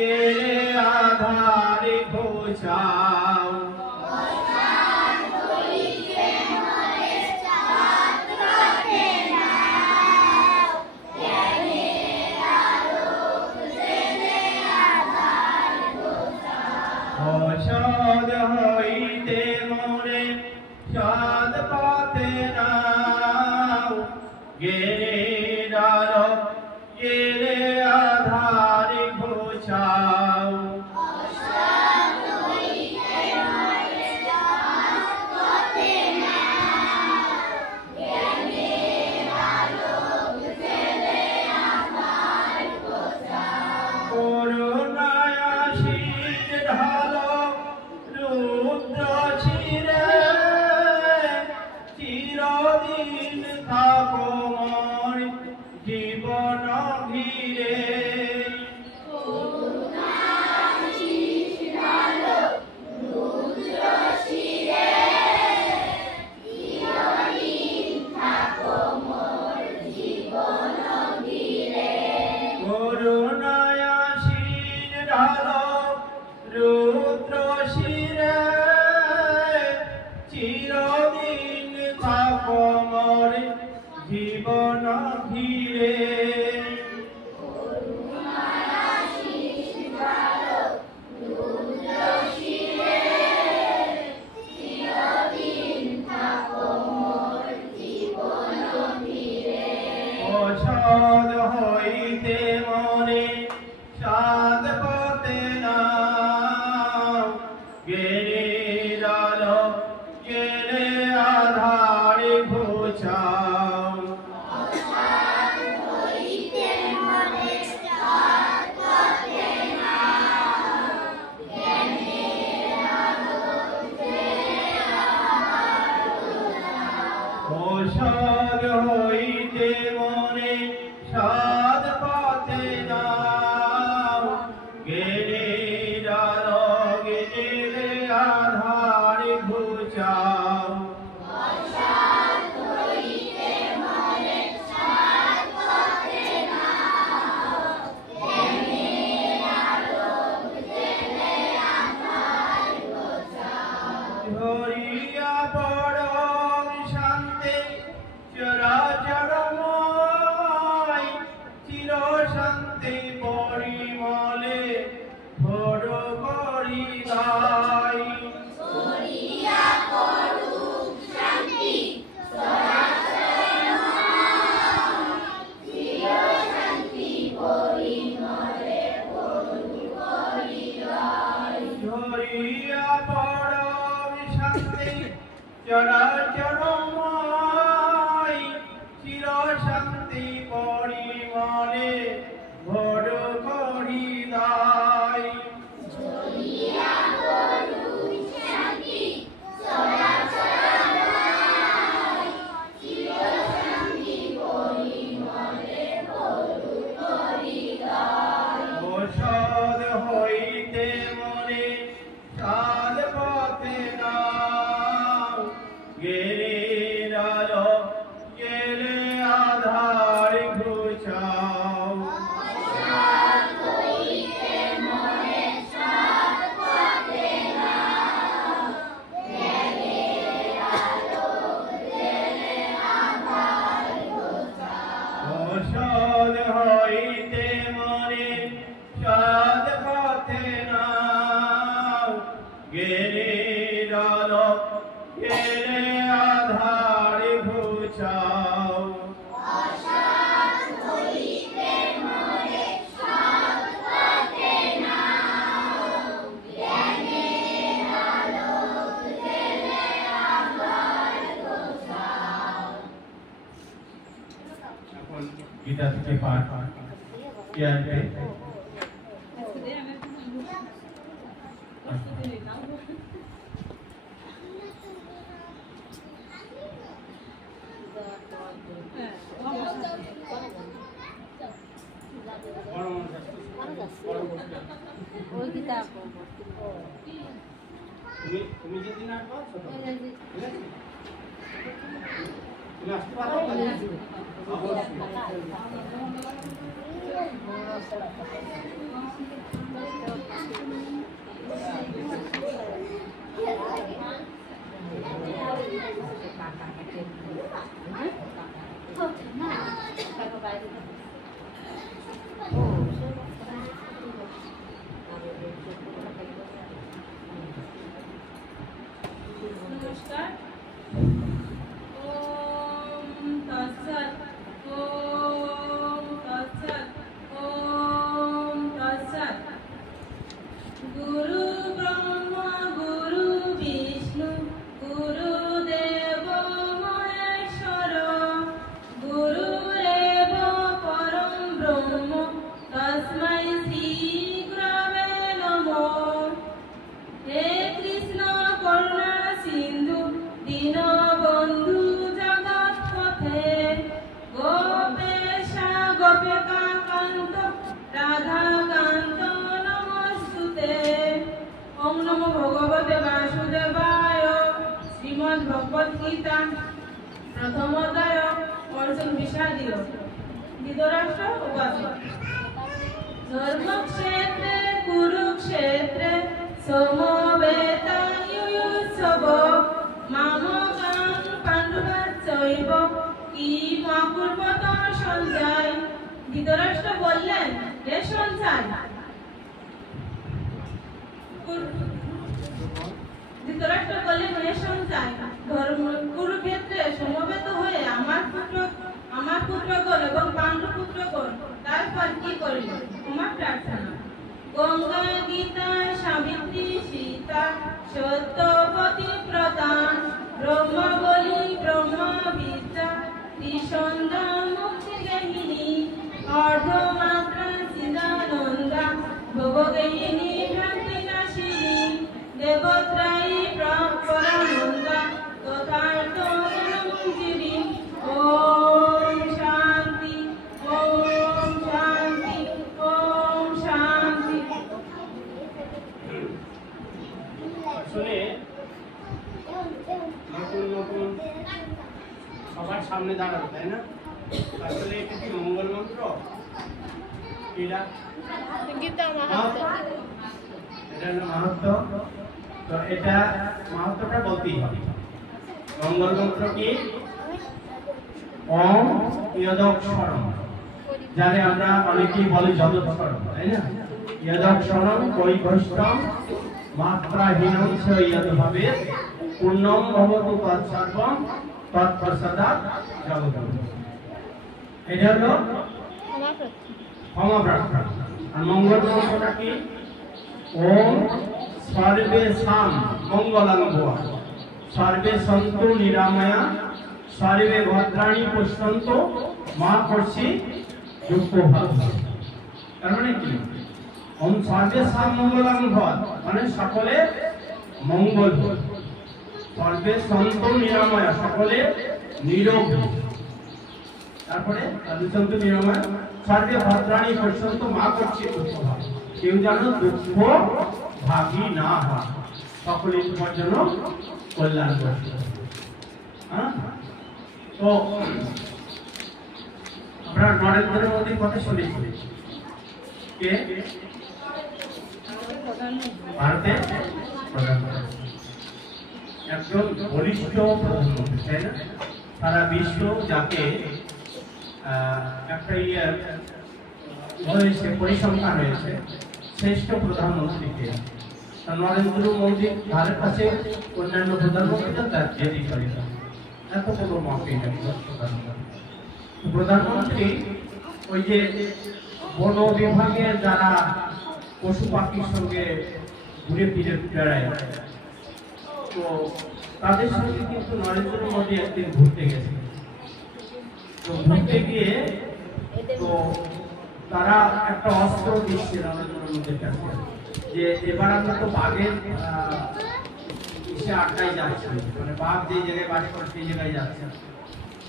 গেলে আধারে ঘোচাও অসদ হইতে মনে সদ পথে নাও গেলে আলো গেলে আধারে ঘোচাও চিরদিন থাকো মোর জীবন ঘিরে করুণায় আশীর ঢালো রুদ্র শিরে চিরদিন থাকো মোর জীবন ঘিরে অসদ হইতে মনে সাদ পথে নাও গেলে আলো গেলে আধারে ঘোচাও অসদ হইতে মনে সাদ পথে নাও গেলে আলো গেলে আধারে ঘোচাও ধরিয়া বড় শান্তি চরাচরময় চির শান্তি পরিমলে ভোর করি গাই ধরিয়া বড় শান্তি চরাচরময় চির শান্তি পরিমলে ভোর করি গাই অসদ হইতে মনে সাদ পথে নাও গেলে আলো গেলে আধারে ঘোচাও অসদ হইতে মনে সাদ পথে নাও গেলে আলো গেলে আধারে ঘোচাও এখন গীতা থেকে পাঠ কে আসবে ওই গীতা তুমি যেদিন আসবা তুমি আসতে পারো? নমস্কার। ওম তৎসৎ ওম তৎসৎ ওম তৎসৎ। গুরু ব্রহ্মা গুরু বিষ্ণু গুরুদেব মহেশ্বর গুরুরেব পরম ব্রহ্ম তস্मै শ্রী গুরবে নমঃ। হে কৃষ্ণ করুণা সিন্ধু দীনবন্ধু জগৎপথে গোপেশ গোপিকা কান্ত রাধা কান্ত নমস্তুতে। ওম নমো ভগবতে বাসুদেবায়। শ্রীমদ্ ভগবদ গীতা প্রথম অধ্যায় অর্জুন বিষাদীয়। ধৃতরাষ্ট্র উপাসক। ধর্মক্ষেত্রে কুরুক্ষেত্রে সমবেতাयुयुत्सव মামকাং পাণ্ডবাশ্চৈব কিম অকুর্বত সঞ্জয়। ধৃতরাষ্ট্র বললেন, হে সঞ্জয়, ধৃতরাষ্ট্র বললেন, হে সঞ্জয়, কুরুক্ষেত্রে সমবেত হয়ে আমার পুত্রগণ এবং পাণ্ডু পুত্রগণ তারপর কি করিল? তোমার প্রার্থনা। গঙ্গা গীতা সাবিত্রী সীতা সত্যবতী প্রদান ব্রহ্মবলী ব্রহ্মা বিদ্যা ত্রিসন্ধ্যা মুক্তি গেহিনী অর্ধমাত্রা চিদানন্দা ভোগগেহিনী ভ্রান্তি নাশিনী দেবত্রায়ী পরানন্দা তথার্থ মঞ্জিরি। ওম শান্তি ওম শান্তি ওম শান্তি। আসলে নতুন নতুন সবার সামনে দাঁড়ানো, তাই না? আসলে এটা কি মঙ্গল মন্ত্র? এটা গীতা মাহাত্ম্য। এটা হলো মাহাত্ম্য। তো এটা মাহাত্ম্যটা বলতেই হবে। মঙ্গল মন্ত্র কি? ওম ইয়দক্ষরম, যারে আমরা অনেকেই বলি যদক্ষরম, তাই না? ইয়দক্ষরম কৈবষ্টম মাত্রাহীনং চ ইয়দ্ভাবে পূর্ণম ভবতু তৎসর্বম তৎপ্রসাদাৎ জগৎ। এটা হলো ক্ষমা প্রার্থনা। আর মঙ্গল মন্ত্রটা কি? ওম সর্বেষাং মঙ্গলাং ভুয়া সর্বে সন্তু নিরাময়া সর্বে ভদ্রাণি পশ্যন্তু মা কর্ষি দুঃখ ভাব। তার মানে কি? ওম সর্বেষাং মঙ্গলাং ভুয়া মানে সকলে মঙ্গল হোক। সর্বে সন্তু নিরাময়া সকলে নিরোগ। তারপরে সর্বে সন্তু নিরাময়া সর্বে ভদ্রাণি পশ্যন্তু মা কর্ষি দুঃখ ভাব। কেউ যেন দুঃখ ভাগী না হয়, সকলের জন্য কল্যাণ করছে। তো আমরা নরেন্দ্র মোদীর কথা শুনেছি। কে? ভারতের প্রধানমন্ত্রী, একজন বলিষ্ঠ প্রধানমন্ত্রী, তাই না? সারা বিশ্ব যাকে একটা হয়েছে পরিসংখ্যান হয়েছে শ্রেষ্ঠ প্রধানমন্ত্রীকে, নরেন্দ্র মোদী ধারের কাছে অন্যান্য প্রধানমন্ত্রীরা তার জেদি করে এত কোনো মাপে প্রধানমন্ত্রী ওই যে বন বিভাগের যারা পশু পাখির সঙ্গে ঘুরে ফিরে বেড়ায়, তো তাদের সঙ্গে কিন্তু নরেন্দ্র মোদী একদিন ঘুরতে গেছে। তো ঘুরতে গিয়ে তো তারা একটা অস্ত্র দিচ্ছে নরেন্দ্র মোদীর কাছে যে এবার আমরা তো বাঘের আটকায় যাচ্ছে, মানে বাঘ যে জায়গায় বাস করে সেই জায়গায় যাচ্ছে,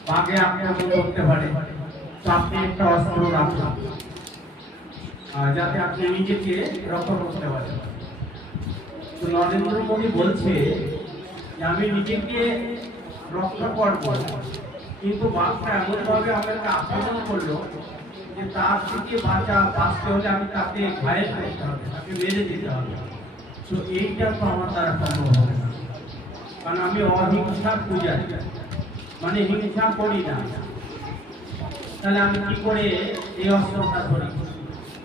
বাঘে আক্রমণ করতে পারে, তো আপনি একটা অস্ত্র রাখুন যাতে আপনি নিজেকে রক্ষা করতে পারেন। তো নরেন্দ্র মোদী বলছে যে আমি নিজেকে রক্ষা করব, কিন্তু বাঘটা এমনভাবে আমাকে আক্রমণ করলো যে তার থেকে বাঁচতে হলে আমি তাকে ঘায়েল করতে হবে, তাকে মেরে দিতে হবে। তো এইটা তো আমার দ্বারা সম্ভব হবে না, কারণ আমি অহিংসার পূজারি, মানে হিংসা করি না। তাহলে আমি কি করে এই অস্ত্রটা ধরি?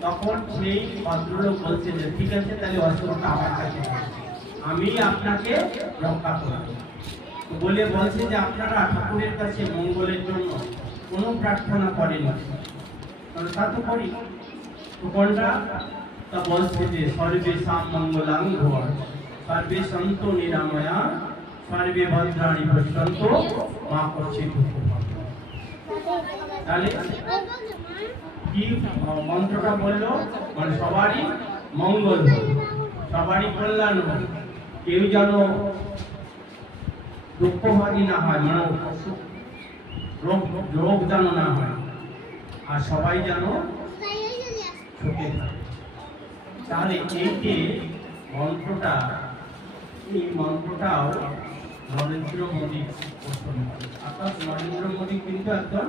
তখন সেই ভদ্রলোক বলছে যে ঠিক আছে, তাহলে অস্ত্রটা আমার কাছে, আমি আপনাকে রক্ষা করব। তো বলে বলছে যে আপনারা ঠাকুরের কাছে মঙ্গলের জন্য কোনো প্রার্থনা করেন না, তা তো করি। তো কোনটা? তা বলছে যে সর্বেষাং মঙ্গলাং ভুয়াৎ সর্বে সন্তু নিরাময়া সর্বে ভদ্রাণি পশ্যন্তু মা কচ্চিৎ দুঃখং। তাহলে কি মন্ত্রটা বললো? মানে সবারই মঙ্গল হোক, সবারই কল্যাণ হোক, কেউ যেন দুঃখভাগী না হয়, মানে রোগ যেন না হয়, আর সবাই যেন সুখে থাকে। তাহলে এই যে মন্ত্রটা, এই মন্ত্রটাও নরেন্দ্র মোদী পোষণ করে। অর্থাৎ নরেন্দ্র মোদী কিন্তু একজন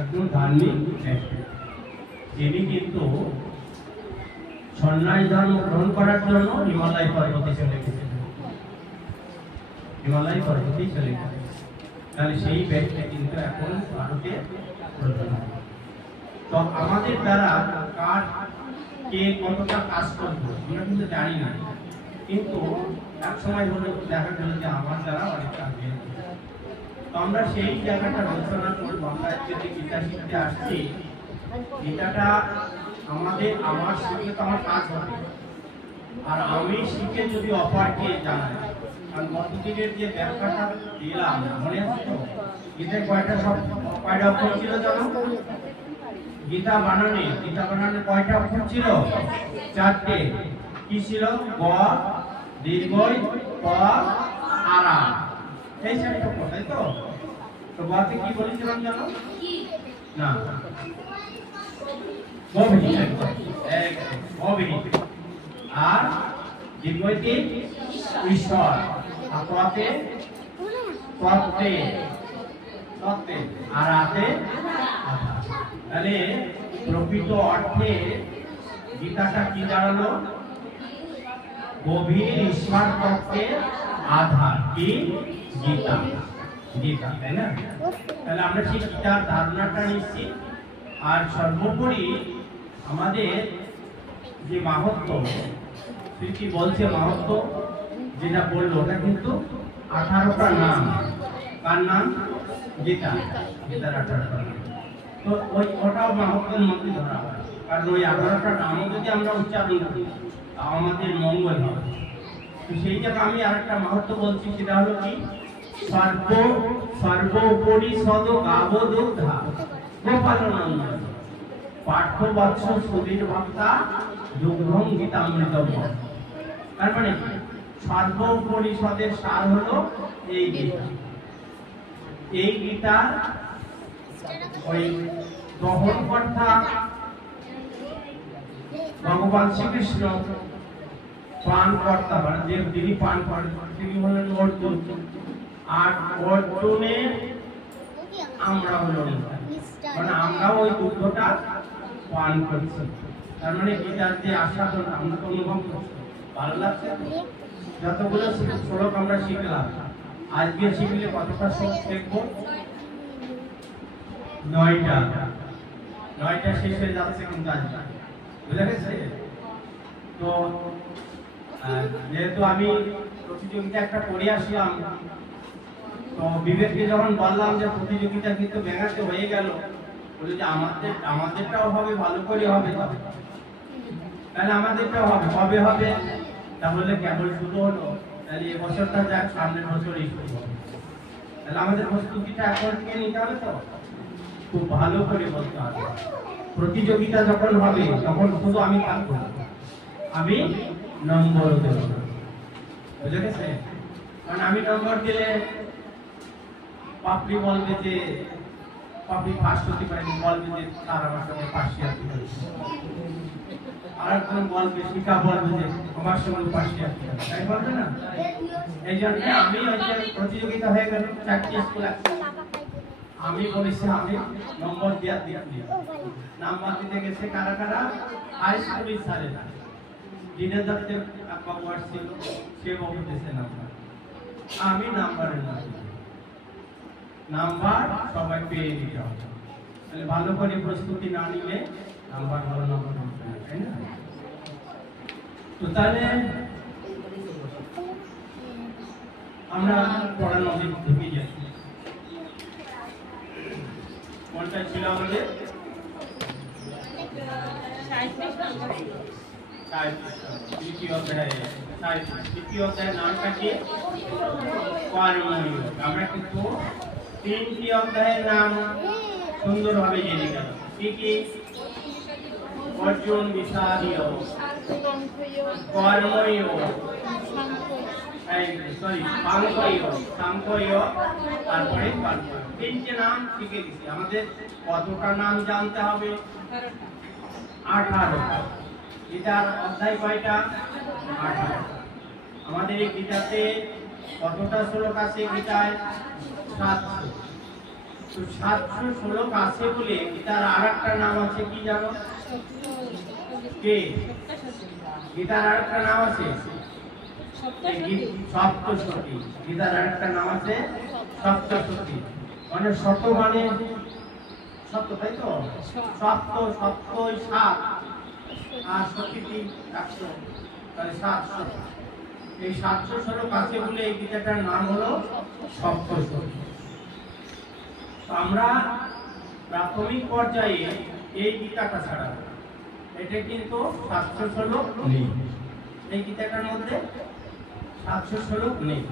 একজন ধার্মিক ব্যক্তি, যিনি কিন্তু সন্ন্যাস ধর্ম গ্রহণ করার জন্য হিমালয় পর্বতে চলে গেছেন, হিমালয় পর্বতেই চলে গেছেন। তাহলে সেই ব্যক্তি কিন্তু এখন ভারতে প্রধানমন্ত্রী। তো আমাদের দ্বারা কার কে কতটা কাজ করবো আমরা কিন্তু জানি না, কিন্তু এক সময় হলে দেখা গেল যে আমার দ্বারা অনেক কাজ হয়েছে। তো আমরা সেই জায়গাটা আলোচনা করবো। আমরা যদি গীতা শিখতে আসছি, গীতাটা আমার শিখলে তো আমার কাজ হবে, আর আমি শিখে যদি অপরকে জানাই। কারণ গতদিনের যে ব্যাখ্যাটা দিলাম মনে আছে তো? গীতায় কয়টা অক্ষর ছিল জানো? গীতা বানানে কয়টা অক্ষর ছিল? 4টে। কি ছিল? গ, দীর্ঘ, ক, আরা, এই 4টে অক্ষর, তাই তো? তো গতে কি বলেছিলাম জানো? না, আর দীর্ঘতে ঈশ্বর, আর কতে তত্ত্বে, আর আতে আধা। তাহলে প্রকৃত অর্থে গীতাটা কি দাঁড়ালো? গভীর ঈশ্বর তত্ত্বের আধার কি? গীতা, গীতা, তাই না? তাহলে আমরা সেই গীতার ধারণাটা নিচ্ছি। আর সর্বোপরি আমাদের যে মাহাত্ম্য, স্মৃতি বলছে মাহাত্ম্য যেটা বললো, ওটা কিন্তু 18টা নাম। কার নাম? গীতা, গীতার 18টা নাম। তো ওটাও মাহাত্ম্যের মধ্যে ধরা হয়, কারণ ওই 18টা নামও যদি আমরা উচ্চারণ করি আমাদের মঙ্গল হবে। তো সেই জায়গায় আমি আরেকটা মাহাত্ম্য বলছি, সেটা হলো কি? সর্বোপরি সদ গাবদুগ্ধা গোপালনন্দন পাঠ্য বৎস সুধীর ভক্তা দুগ্ধং গীতামৃতম। তার মানে সর্বোপরিষদের সার হলো এই গীতা। এই গীতা ওই গ্রহণকর্তা ভগবান শ্রীকৃষ্ণ, পানকর্তা মানে যে যিনি পান করেন তিনি হলেন অর্জুন, আর অর্জুনের আমরা হলো মানে আমরাও ওই দুগ্ধটা পান করছি। তার মানে গীতার যে আস্বাদন আমরা তো অনুভব করছি, ভালো লাগছে। যতগুলো শ্লোক আমরা শিখলাম, আজকে শিখলে কতটা শ্লোক শিখবো? 9টা শেষ হয়ে যাচ্ছে কিন্তু আজকে, বুঝা গেছে? তো যেহেতু আমি প্রতিযোগিতা একটা করে আসলাম, তো বিবেককে যখন বললাম যে প্রতিযোগিতা কিন্তু ব্যাঙাতে হয়ে গেল, বলে যে আমাদেরটাও হবে, ভালো করে হবে। তাহলে আমাদেরটাও হবে, কবে হবে? তাহলে কেবল শুরু হলো, তাহলে এবছরটা যাক, সামনের বছরই শুরু হবে। তাহলে আমাদের প্রস্তুতিটা এখন থেকে নিতে হবে, তো খুব ভালো করে বলতে হবে। প্রতিযোগিতা যখন হবে তখন শুধু আমি থাকবো, আমি নম্বর দেব, বুঝে গেছে? কারণ আমি নম্বর দিলে পাপড়ি বলবে যে পাপড়ি ফার্স্ট হতে পারেনি, বলবে যে তার আমার সঙ্গে পার্সিয়ালিটি হয়েছে। আর একজন বলবে, শিখা বলবে যে আমার সঙ্গে পার্সিয়ালিটি হয়েছে, তাই বলবে না? এই জন্য আমি ওই যে প্রতিযোগিতা হয়ে গেল, 4টি স্কুল আছে, আমি বলেছি আমি নম্বর দিয়া নাম্বার দিতে গেছে কারা কারা? হাই স্কুলের স্যারেরা। দিনের দত্তে বাবু আসছিল, সে বাবু দিয়েছে নাম্বার, আমি নাম্বারের নাম্বার সবাই পেয়ে দিতে হবে। তাহলে ভালো করে প্রস্তুতি না নিলে নাম্বার ভালো নাম্বার হবে না, তাই না? তো তাহলে আমরা পড়ানো ঢুকে যাই। কোনটা ছিল আমাদের? তৃতীয় অধ্যায়ের নামটা কি? কর্মযোগ। আমরা কিন্তু 3টি অধ্যায়ের নাম সুন্দরভাবে জেনে গেল। কি কি? অর্জুন, বিষাদ যোগ, কর্মযোগ, সাংখ্যযোগ, তারপরে কর্মযোগ। 3টে নাম শিখে গেছি। আমাদের কতটা নাম জানতে হবে? 18টা। গীতার অধ্যায় কয়টা? 18। আমাদের এই গীতাতে কতটা শ্লোক আছে? গীতায় 700। তো 700 শ্লোক আছে বলে গীতার আরেকটা নাম আছে, কি জানো? কে? গীতার আরেকটা নাম আছে সপ্তশতী। গীতার আরেকটা নাম আছে সপ্তশতী। মানে শত মানে সত্য, তাই তো? সপ্ত, সপ্ত 7 আর সতী 100, তাহলে 700। এই 700 শ্লোক আছে বলে এই গীতাটার নাম হলো সপ্তশতী। আমরা প্রাথমিক পর্যায়ে এই গীতাটা ছাড়া এটা কিন্তু 700 শ্লোক নেই। এই গীতাটার মধ্যে 700 শ্লোক নেই।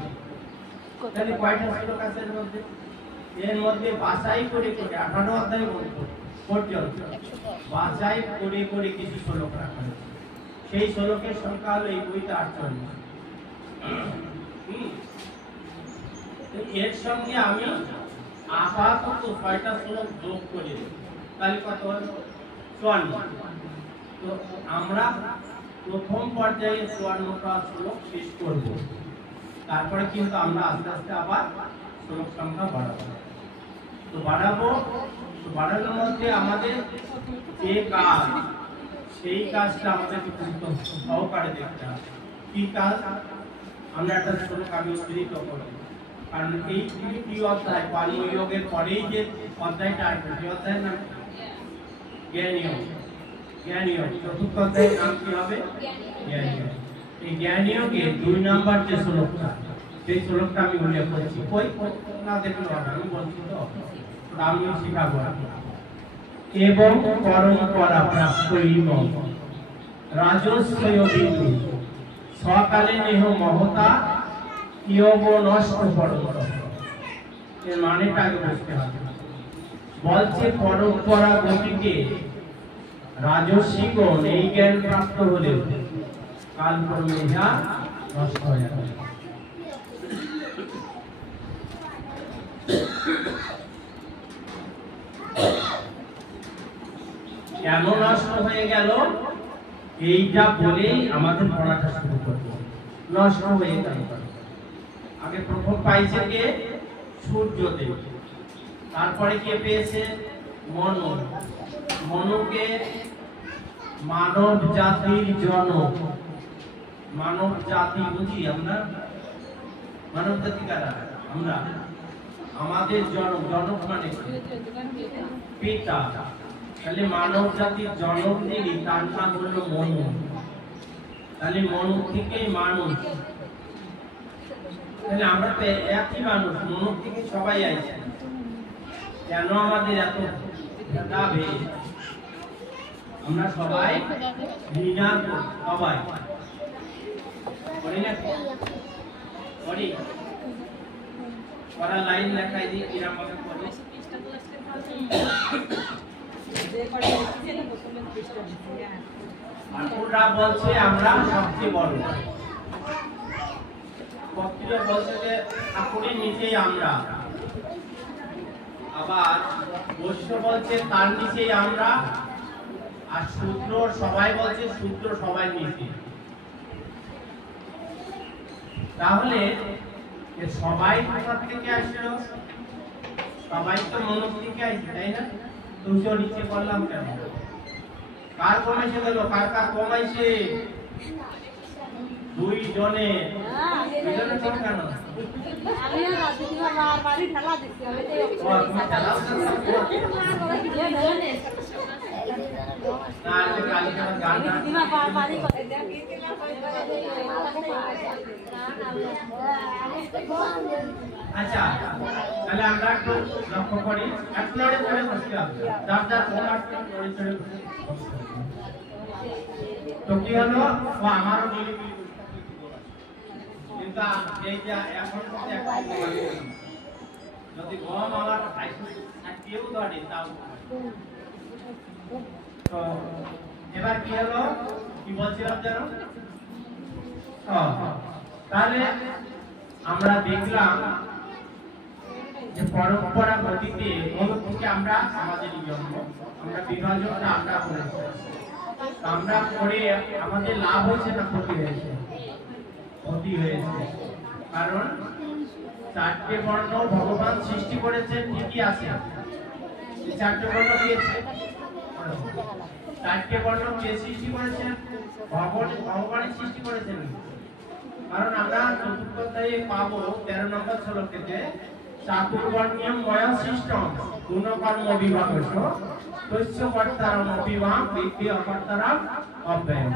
তাহলে কয়টা শ্লোক আছে এর মধ্যে? এর মধ্যে বাছাই করে করে 18 অধ্যায় পর্যন্ত বাছাই করে করে কিছু শ্লোক রাখা হয়েছে। সেই শ্লোকের সংখ্যা হলো এই বইতে 48। এর সঙ্গে আমি আপাতত 6টা শ্লোক যোগ করে দেব, তাহলে কত হলো? 54। তো আমরা প্রথম পর্যায়ে 54টা শ্লোক শেষ করব। তারপরে কিন্তু আমরা আস্তে আস্তে আবার শ্লোক সংখ্যা বাড়াবো। তো বাড়ানোর মধ্যে আমাদের যে কাজ, সেই কাজটা আমাদের গুরুত্ব সহকারে দেখতে হবে। কি কাজ? আমরা একটা শ্লোক আমি উদ্ধৃত করব, কারণ এই 3টি অধ্যায় কর্মযোগের পরেই যে অধ্যায়টা আসবে, সেই অধ্যায়ের নাম জ্ঞানযোগ। জ্ঞানযোগ 4র্থ অধ্যায়ের নাম কি হবে? জ্ঞানযোগ। এই জ্ঞানযোগে 2 নম্বর যে শ্লোকটা, সেই শ্লোকটা আমি উল্লেখ করেছি। কই না দেখলো আমি বলছি তো, আমি শিখাবো। এবং পরম্পরা প্রাপ্তইম রাজস্বয় বিন্দু সকালে নেহ মহতা ইয়ব নষ্ট পরম্পরা। এর মানেটা আগে বুঝতে হবে। বলছে পরম্পরা গতিকে রাজস্বীগণ এই জ্ঞান প্রাপ্ত হলে কালক্রমে ইহা নষ্ট হয়ে যাবে। কেন নষ্ট হয়ে গেল এইটা বলেই আমাদের পড়াটা শুরু করব। নষ্ট হয়ে গেল আগে প্রথম পাইছে কে? সূর্যদেব। তারপরে কে পেয়েছে? মনু। মনুকে মানব জাতির জনক। মানব জাতি বুঝি আমরা? মানব জাতি কারা? আমরা। আমাদের জনক। জনক মানে পিতা। তাহলে মানব জাতির জনক যিনি, তার নাম হলো মনু। তাহলে মনু থেকে মানুষ। তাহলে আমরা তো একই মানুষ, মনু থেকে সবাই আইছে। কেন আমাদের এত দাবি? আমরা সবাই ঘৃণা করি, সবাই করি না? করি। পড়া লাইন লেখাই দিই কিরম ভাবে করি। ঠাকুররা বলছে আমরা সবচেয়ে বড়। ভক্তরা বলছে যে ঠাকুরের নিচেই আমরা। আবার বৈশ্য বলছে তার নিচেই আমরা। আর শূদ্র সবাই বলছে শূদ্র সবাই নিচে। তাহলে সবাই কোথা থেকে আসলো? সবাই তো মনু থেকে আসছে, তাই না? তুমি নিচে করলাম কেন? কার কমাইছে গেল? কার কার কমাইছে? 2 জনে। 2 জনে কম কেন? ঠেলা দিচ্ছি না যে কালকে গানটা আচ্ছা তাহলে আমরা একটু লক্ষ্য করি এক নড়ে চড়ে বসতে হবে যার ফোন আসছে নড়ে চড়ে তো কি হলো ও আমারও মিলিমিলি কিন্তু এই যে এখন যদি গম আমার কেউ ধরে তাও তো এবার কি হলো কি বলছিলাম জানো তাহলে আমরা দেখলাম যে পরম্পরা গতিতে থেকে আমরা আমাদের জন্য আমরা বিভাজনটা আমরা করেছি আমরা করে আমাদের লাভ হয়েছে না ক্ষতি হয়েছে ক্ষতি হয়েছে কারণ চারটে বর্ণ ভগবান সৃষ্টি করেছেন ঠিকই আছে চারটে বর্ণ দিয়েছে চারটে বর্ণ কে সৃষ্টি করেছেন ভগবানই সৃষ্টি করেছেন কারণ আমরা চতুর্থ অধ্যায়ে পাবো 13 নম্বর শ্লোকেতে চাতুর্বর্ণ্যম ময়া সৃষ্টম গুণকর্ম বিভাগশ তস্য কর্তারম অবিভাগ বৃদ্ধি অকর্তারম অব্যয়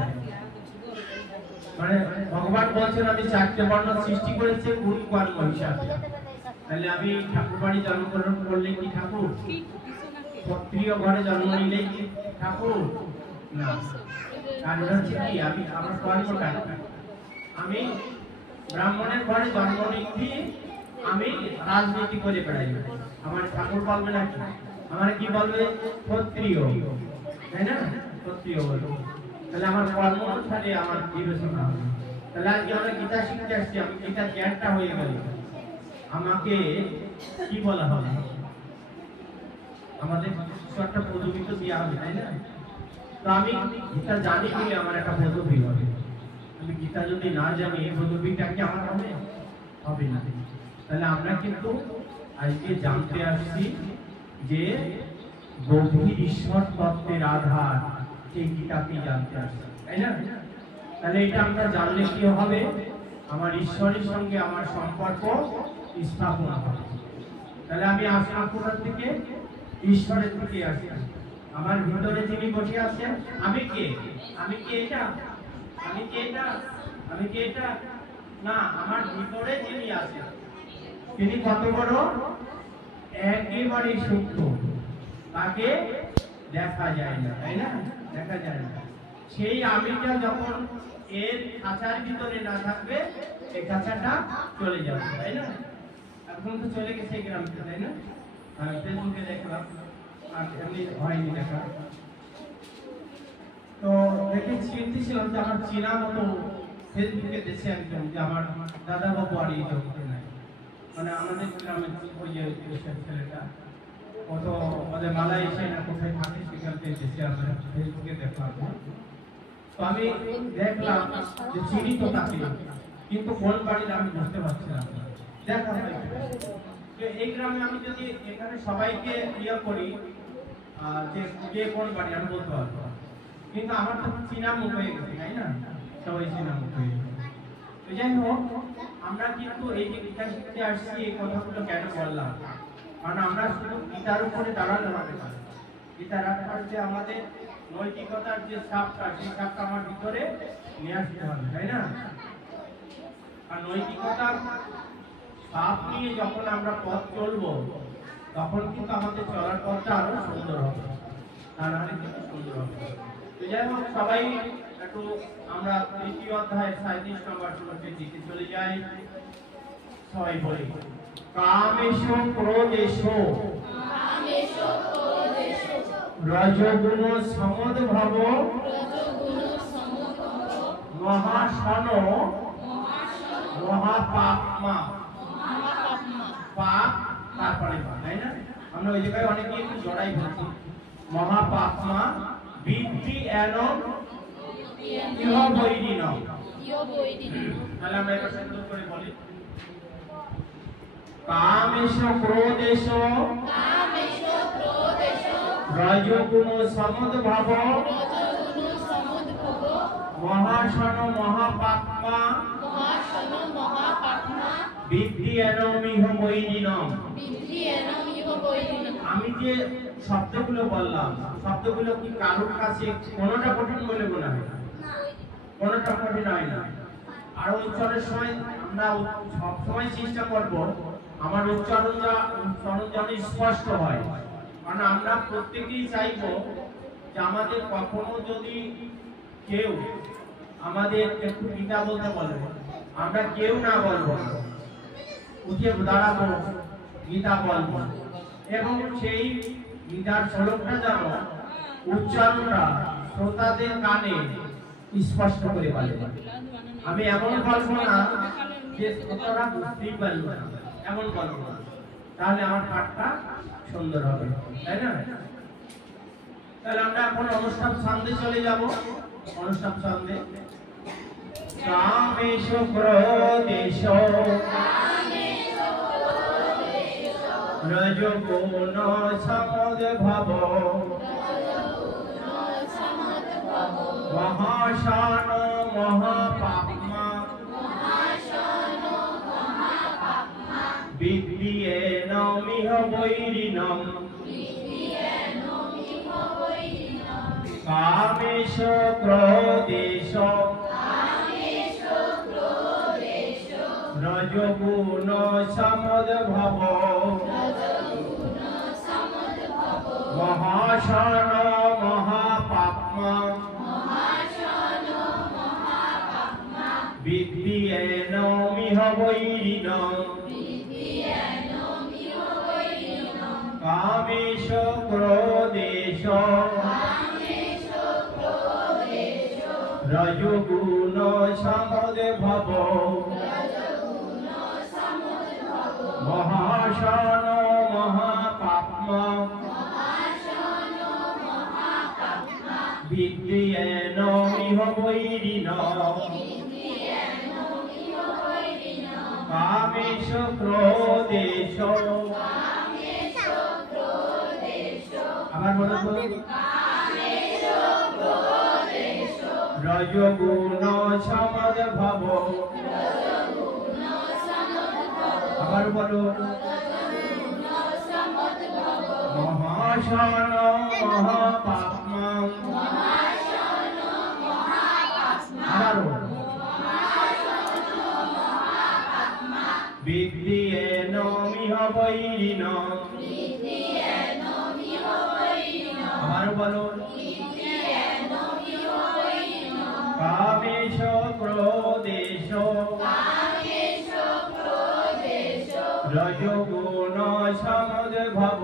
মানে ভগবান বলছেন আমি চারটে বর্ণ সৃষ্টি করেছি গুণ কর্ম হিসাবে তাহলে আমি ঠাকুর বাড়ি জন্মগ্রহণ করলে কি ঠাকুর ক্ষত্রিয় ঘরে জন্ম নিলে কি ঠাকুর না কারণ হচ্ছে কি আমি আমার কর্মটা আমি ব্রাহ্মণের ঘরে জন্ম নিচ্ছি আমি রাজনীতি করে বেড়াই আমার ঠাকুর বলবে না আমার কি বলবে ক্ষত্রিয় তাই না ক্ষত্রিয় বলবে তাহলে আমার কর্ম অনুসারে আমার বিবেচনা হবে তাহলে আজকে আমরা গীতা শিখতে আসছি আমি গীতা জ্ঞানটা হয়ে গেল আমাকে কি বলা হবে আমাদের কিছু একটা পদবি তো দেওয়া হবে তাই না তো আমি গীতা জানি বলে আমার একটা পদবি হবে আমি গীতা যদি না জানি এই পদবিটা কি আমার হবে হবে না তাহলে আমরা কিন্তু আজকে জানতে আসছি যে গভীর ঈশ্বর তত্ত্বের আধার এই গীতাকে জানতে আসছি তাই না তাহলে এটা আমরা জানলে কি হবে আমার ঈশ্বরের সঙ্গে আমার সম্পর্ক স্থাপন হবে তাহলে আমি আসলাম কোথা থেকে ঈশ্বরের থেকে আসি আমার ভিতরে যিনি বসে আছেন আমি কে এটা আমি কে এটা আমি কে এটা না আমার ভিতরে যিনি আছেন তিনি কত বড় একেবারে সূক্ষ্ম তাকে দেখা যায় না তাই না দেখা যায় না সেই আমিটা যখন এর খাঁচার ভিতরে না থাকবে এই খাঁচাটা চলে যাবে তাই না এখন তো চলে গেছে গ্রামে তাই না ফেসবুকে দেখলাম আর এমনি হয়নি দেখা তো দেখে চিন্তিছিলাম যে আমার চেনা মতো ফেসবুকে দেখছি একজন যে আমার দাদা বাবু আর এই জগতে নাই মানে আমাদের গ্রামের ওই যে ছেলেটা কত আমাদের মালয়েশিয়া না কোথায় থাকে সেখান থেকে দেখছি আমরা ফেসবুকে দেখলাম তো আমি দেখলাম যে চিনি তো তাকে কিন্তু কোন বাড়ির আমি বুঝতে পারছিলাম না দেখা এই গ্রামে আমি যদি এখানে সবাইকে ইয়ে করি যে কে কোন বাড়ি আমি বলতে পারবো কিন্তু আমার তো চিনা মুখ হয়ে গেছে তাই না সবাই চিনা মুখ হয়ে গেছে তো যাই হোক আমরা কিন্তু এই যে গীতা শিখতে আসছি এই কথাগুলো কেন বললাম কারণ আমরা শুধু গীতার উপরে দাঁড়াতে হবে না গীতার যে আমাদের নৈতিকতার যে ছাপটা সেই ছাপটা আমার ভিতরে নিয়ে আসতে হবে তাই না আর নৈতিকতার পাপ নিয়ে যখন আমরা পথ চলবো তখন কিন্তু আমাদের চলার পথটা আরো সুন্দর হবে তার মানে কিন্তু সুন্দর হবে তো যাই হোক সবাই একটু আমরা তৃতীয় অধ্যায় 37 নম্বর শ্লোকে দিকে চলে যাই সবাই বলি কামেশ ক্রোধেশ রজগুণ সমদ্ভব মহাশন মহাপাপমা পাপ তারপরে তাই না আমরা ওই জায়গায় অনেকে একটু জড়াই বলছি মহাপাপমা বৃদ্ধি এনম ইহ বৈরিণম তাহলে আমরা এবার সুন্দর করে বলি কামেশ ক্রোধেশ রজগুণ সমদ্ভব মহাশন মহাপাপমা বৃদ্ধি এনম ইহ বৈরিণম আমি যে শব্দগুলো বললাম, শব্দগুলো কি কারোর কাছে কোনোটা কঠিন বলে মনে হয় না? কোনোটা কঠিন হয় না। আর উচ্চারণের সময় আমরা সবসময় চেষ্টা করব আমার উচ্চারণ যেন স্পষ্ট হয়, কারণ আমরা প্রত্যেকেই চাইব যে আমাদের কখনো যদি কেউ আমাদের একটু গীতা বলতে বলে, আমরা কেউ না বলবো, উঠে দাঁড়াবো, গীতা বলবো, এবং সেই গীতার শ্লোকটা যেন উচ্চারণটা শ্রোতাদের কানে স্পষ্ট করে বলে। আমি এমন বলবো না যে শ্রোতারা বুঝতেই পারবে না, এমন বলবো না, তাহলে আমার পাঠটা সুন্দর হবে, তাই না? তাহলে আমরা এখন অনুষ্ঠান ছন্দে চলে যাব। অনুষ্ঠান ছন্দে কামেশ ক্রোধেশ রজগুণ সমদ্ভব মহাশান মহাপাপ্মা বিদ্যেন মিহ বৈরিণম কামেশ ক্রোধেশ রজগুণ সমদ্ভব মহাশান মহাপাপ্মা বিদ্যেন মিহ বৈরিণম কামেশ ক্রোধেশ রজগুণ সমদ্ভব মহাশান মহাপাপ্মা বিদ্যেন মিহ বৈরিণম কামেশ ক্রোধেশ আবার বলো তো রজগুণ সমদ্ভব আবার বলো মহাশান মহাপাপ্মা আবার বিদ্যেন মিহ বৈরিণম আবার বলো কামেশ ক্রোধেশ রজগুণ সমদ্ভব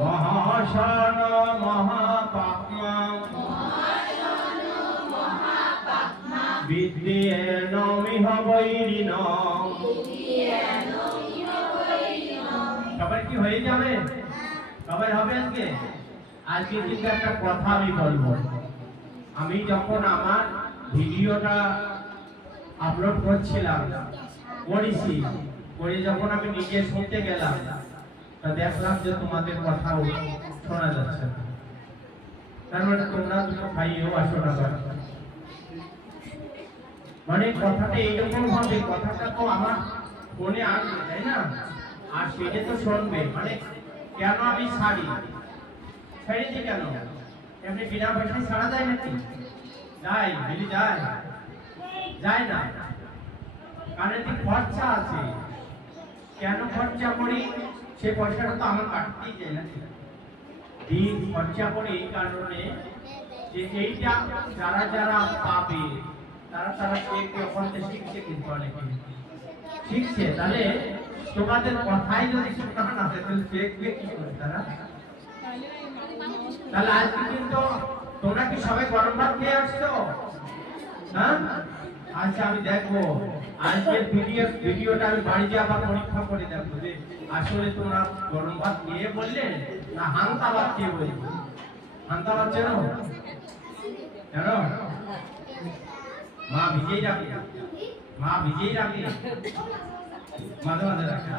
মহাশান মহাপাপ্মা বিদ্যেন মিহ বৈরিণম সবার কি হয়ে যাবে? সবাই হবে আজকে? আজকে কিন্তু একটা কথা আমি বলবো। আমি যখন আমার ভিডিওটা আপলোড করছিলাম করেছি, করে যখন আমি নিজে শুনতে গেলাম, তা দেখলাম যে তোমাদের কথাও শোনা যাচ্ছে না। তার মানে তোমরা দুটো ভাইও আসো না, মানে কথাটা এইরকম হবে, কথাটা তো আমার ফোনে আসবে, তাই না? আর সেটা তো শুনবে, মানে কেন আমি ছাড়িয়েছি কেন? এমনি বিনা পয়সায় ছাড়া যায় নাকি? যায়, মিলি যায়? যায় না, কারণ এতে খরচা আছে। কেন খরচা করি? সে পয়সাটা তো আমার কাটতেই যায় নাকি? দিন খরচা করি এই কারণে যে এইটা যারা যারা পাবে তারা ওখান থেকে শিখছে, কিন্তু অনেকে শিখছে। তাহলে তোমাদের কথাই যদি শোনা না হয় তাহলে দেখবে কি করে তারা? তাহলে আজকে কিন্তু তোমরা কি সবাই গরম ভাত খেয়ে আসছো? হ্যাঁ, আচ্ছা আমি দেখবো আজকের ভিডিওটা আমি বাড়ি গিয়ে আবার পরীক্ষা করে দেখবো যে আসলে তোমরা গরম ভাত খেয়ে বললে না হালকা ভাত খেয়ে বললে। হালকা ভাত চেনো? জানো মা ভিজেই রাখে, মা ভিজেই রাখে, মাঝে মাঝে রাখে।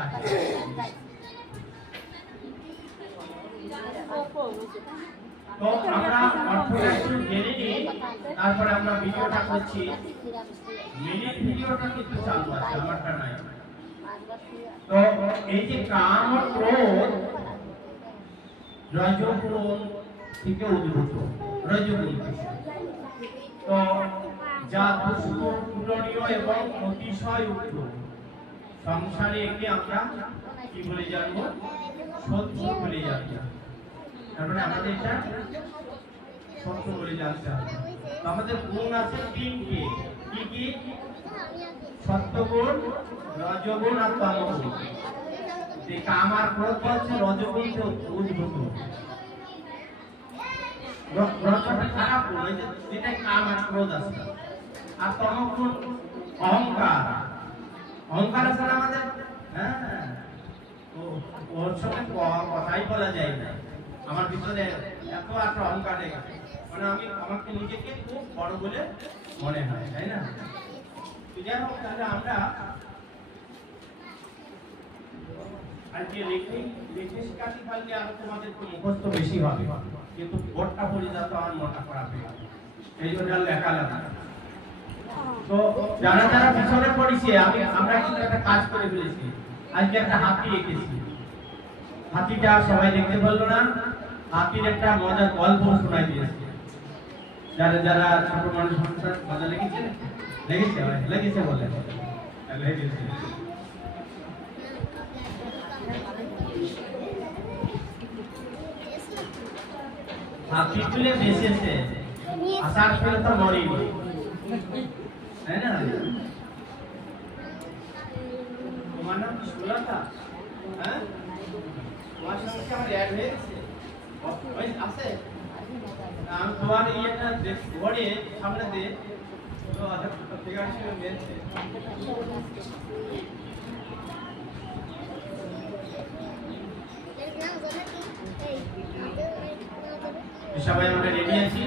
তো আমরা অর্থটা একটু জেনে নিই, তারপরে আমরা ভিডিওটা করছি। মিনিট ভিডিওটা কিন্তু চালু আছে, আমারটা নাই। তো এই যে কাম আর ক্রোধ রজগুণ থেকে উদ্ভূত, রজগুণ থেকে। তো যা দুষ্ট, পূরণীয় এবং অতিশয়োক্ত, সংসারে একে আমরা কি বলে জানবো? শত্রু বলে জানবো। তারপরে আমাদের এটা শত্রু বলে জানতে হবে। তো আমাদের গুণ আছে তিনটি, কি কি? সত্যগুণ, রজগুণ আর তমগুণ। এই কাম আর ক্রোধ হচ্ছে রজগুণ থেকে উদ্ভূত। রজটা খারাপ গুণ, এই যেটা কাম আর ক্রোধ আছে। আর তমগুণ অহংকার, অহংকার আছে না আমাদের? হ্যাঁ, ওর সঙ্গে কথাই বলা যায় না। আমার ভিতরে এত একটা অহংকার হয়ে গেছে, মানে আমি আমাকে নিজেকে খুব বড় বলে মনে হয়, তাই না? যাই হোক, তাহলে আমরা আজকে লিখে শিখাতে পারলে আরো তোমাদের মুখস্থ বেশি হবে, কিন্তু বোর্ডটা পড়ে যাতে আমার মনটা খারাপ হয়ে গেল, এই জন্য লেখা লাগা। তো যারা যারা পিছনে পড়েছে, আমরা কিন্তু একটা কাজ করে ফেলেছি। আজকে একটা হাতি এঁকেছি। হাতিটা সবাই দেখতে পারলো না, হাতির একটা মজার গল্প শোনাই দিয়েছে। যারা যারা ছোট মানুষ মজা লেগেছে, লেগেছে লেগেছে বলে লেগেছে। হাতি তুলে বেঁচেছে, আসার ফলে তো মরেনি, তাই না? তোমার নাম সুলতা? হ্যাঁ, তোমার সঙ্গে কি আমার অ্যাড হয়ে গেছে? আছে? আমি তোমার ইয়েটা পড়ে সামনে দিয়ে তো ঠিক আছে মেনছে। সবাই আমরা রেডি আছি?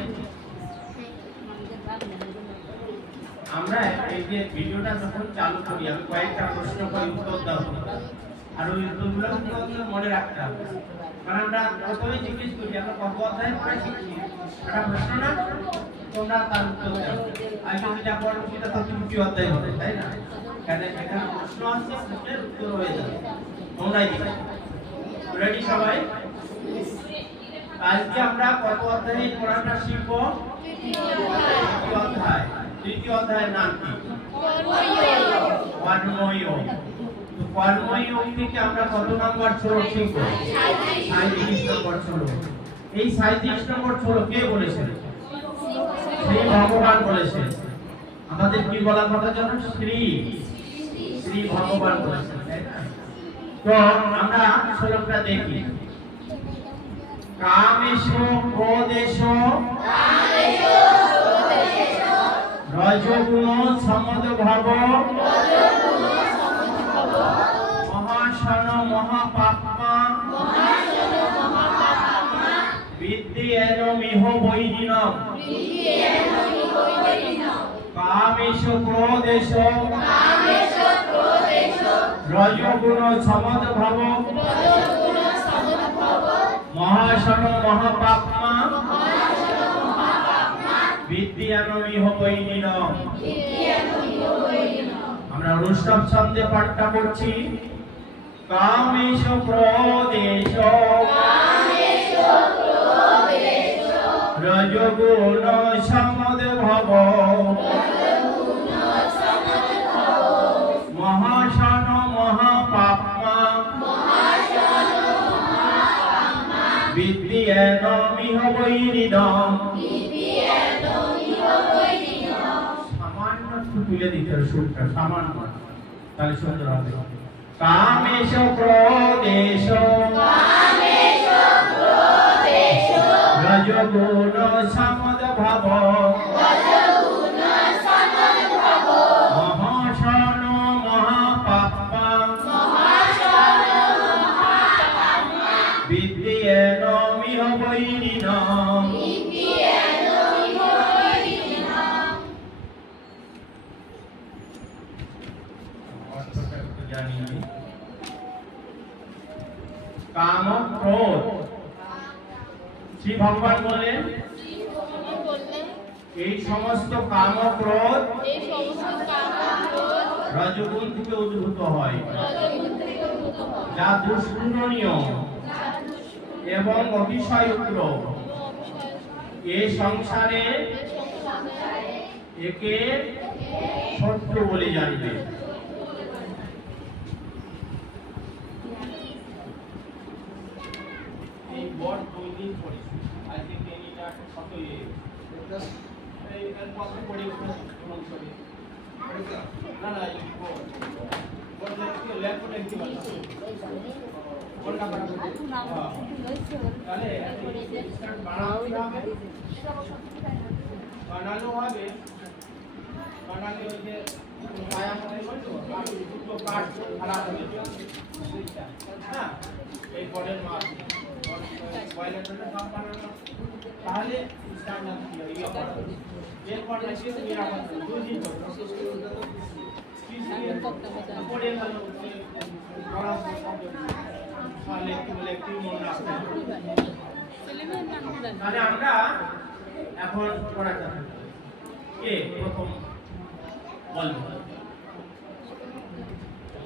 আমরা এই যে ভিডিওটা যখন চালু করি, আমি কয়েকটা প্রশ্ন করে উত্তর দাও, আর ওই উত্তরগুলো মনে রাখতে হবে। কারণ আমরা প্রথমে জিজ্ঞেস করি আমরা কত অধ্যায় পড়ে শিখছি, একটা প্রশ্ন না, তোমরা তার উত্তর দাও। আগে যেটা পড়ো সেটা তো তৃতীয় অধ্যায় হবে, তাই না? কারণ এখানে প্রশ্ন আছে, প্রশ্নের উত্তর হয়ে যাবে, তোমরাই দিবে। রেডি সবাই? আজকে আমরা কত অধ্যায়ে পড়াটা শিখবো? তৃতীয় অধ্যায়। তৃতীয় অধ্যায়ের নাম কি? কর্মযোগ। তো কর্মযোগ থেকে আমরা কত নম্বর শ্লোক শিখবো? 37 নম্বর শ্লোক। এই 37 নম্বর শ্লোক কে বলেছেন? শ্রী ভগবান বলেছেন। আমাদের কি বলার কথা জানো? শ্রী ভগবান বলেছেন, তাই না? তো আমরা শ্লোকটা দেখি। কামেষু ক্রোধেষু রজগুণ সমদ্ভাব মহাশন মহাপাপ্মা বিদ্যেন মিহ বৈরিণম। কামেষু ক্রোধেষু রজগুণ সমদ্ভাব মহাশন মহাপাপ্মা বিদ্যেন মিহ বৈরিণম। আমরা অনুষ্ঠব ছন্দে পাঠটা করছি। কামেষু ক্রোধেষু রজগুণ সমদ্ভাব মহাশন মহাপাপ্মা বিদ্যেন মিহ বৈরিণম। সামান্য একটু তুলে দিতে হবে সুরটা, সামান্য, তাহলে সুন্দর হবে। কামেষু ক্রোধেষু রজগুণ সমদ্ভাব মহাশন মহাপাপ্মা বিদ্যেন মিহ বৈরিণম। কাম ক্রোধ, শ্রী ভগবান বলেন এই সমস্ত কাম ক্রোধ রজগুণ থেকে উদ্ভূত হয়, যা দুষ্পূরণীয় এবং অবিষয়ুক্ত। এ সংসারে একে শত্রু বলে জানবে। এই বড় দুইদিন পড়ি আজকে কেনিটা কত এই কত পড়ি কোন পড়ি না না এই বড় লেখতে লেখতে কি বলা কোন কা পড়া হ্যাঁ তাহলে স্টার্ট বানাতে হবে, বানানো হবে, বানালে ওই যে পায়া মনে করছো আর দুটো কাট খারাপ হয়ে যাবে হ্যাঁ। এই বড়ের মাছ বয়লারটা সব বানানো তাহলে স্টার্ট না কি হবে এরপর নাকি তুমি আমার দুই দিন পড়ে গেল বড় তাহলে কি বলে কি মনে আসবে। তাহলে আমরা এখন পড়াতে হবে কে প্রথম বলবো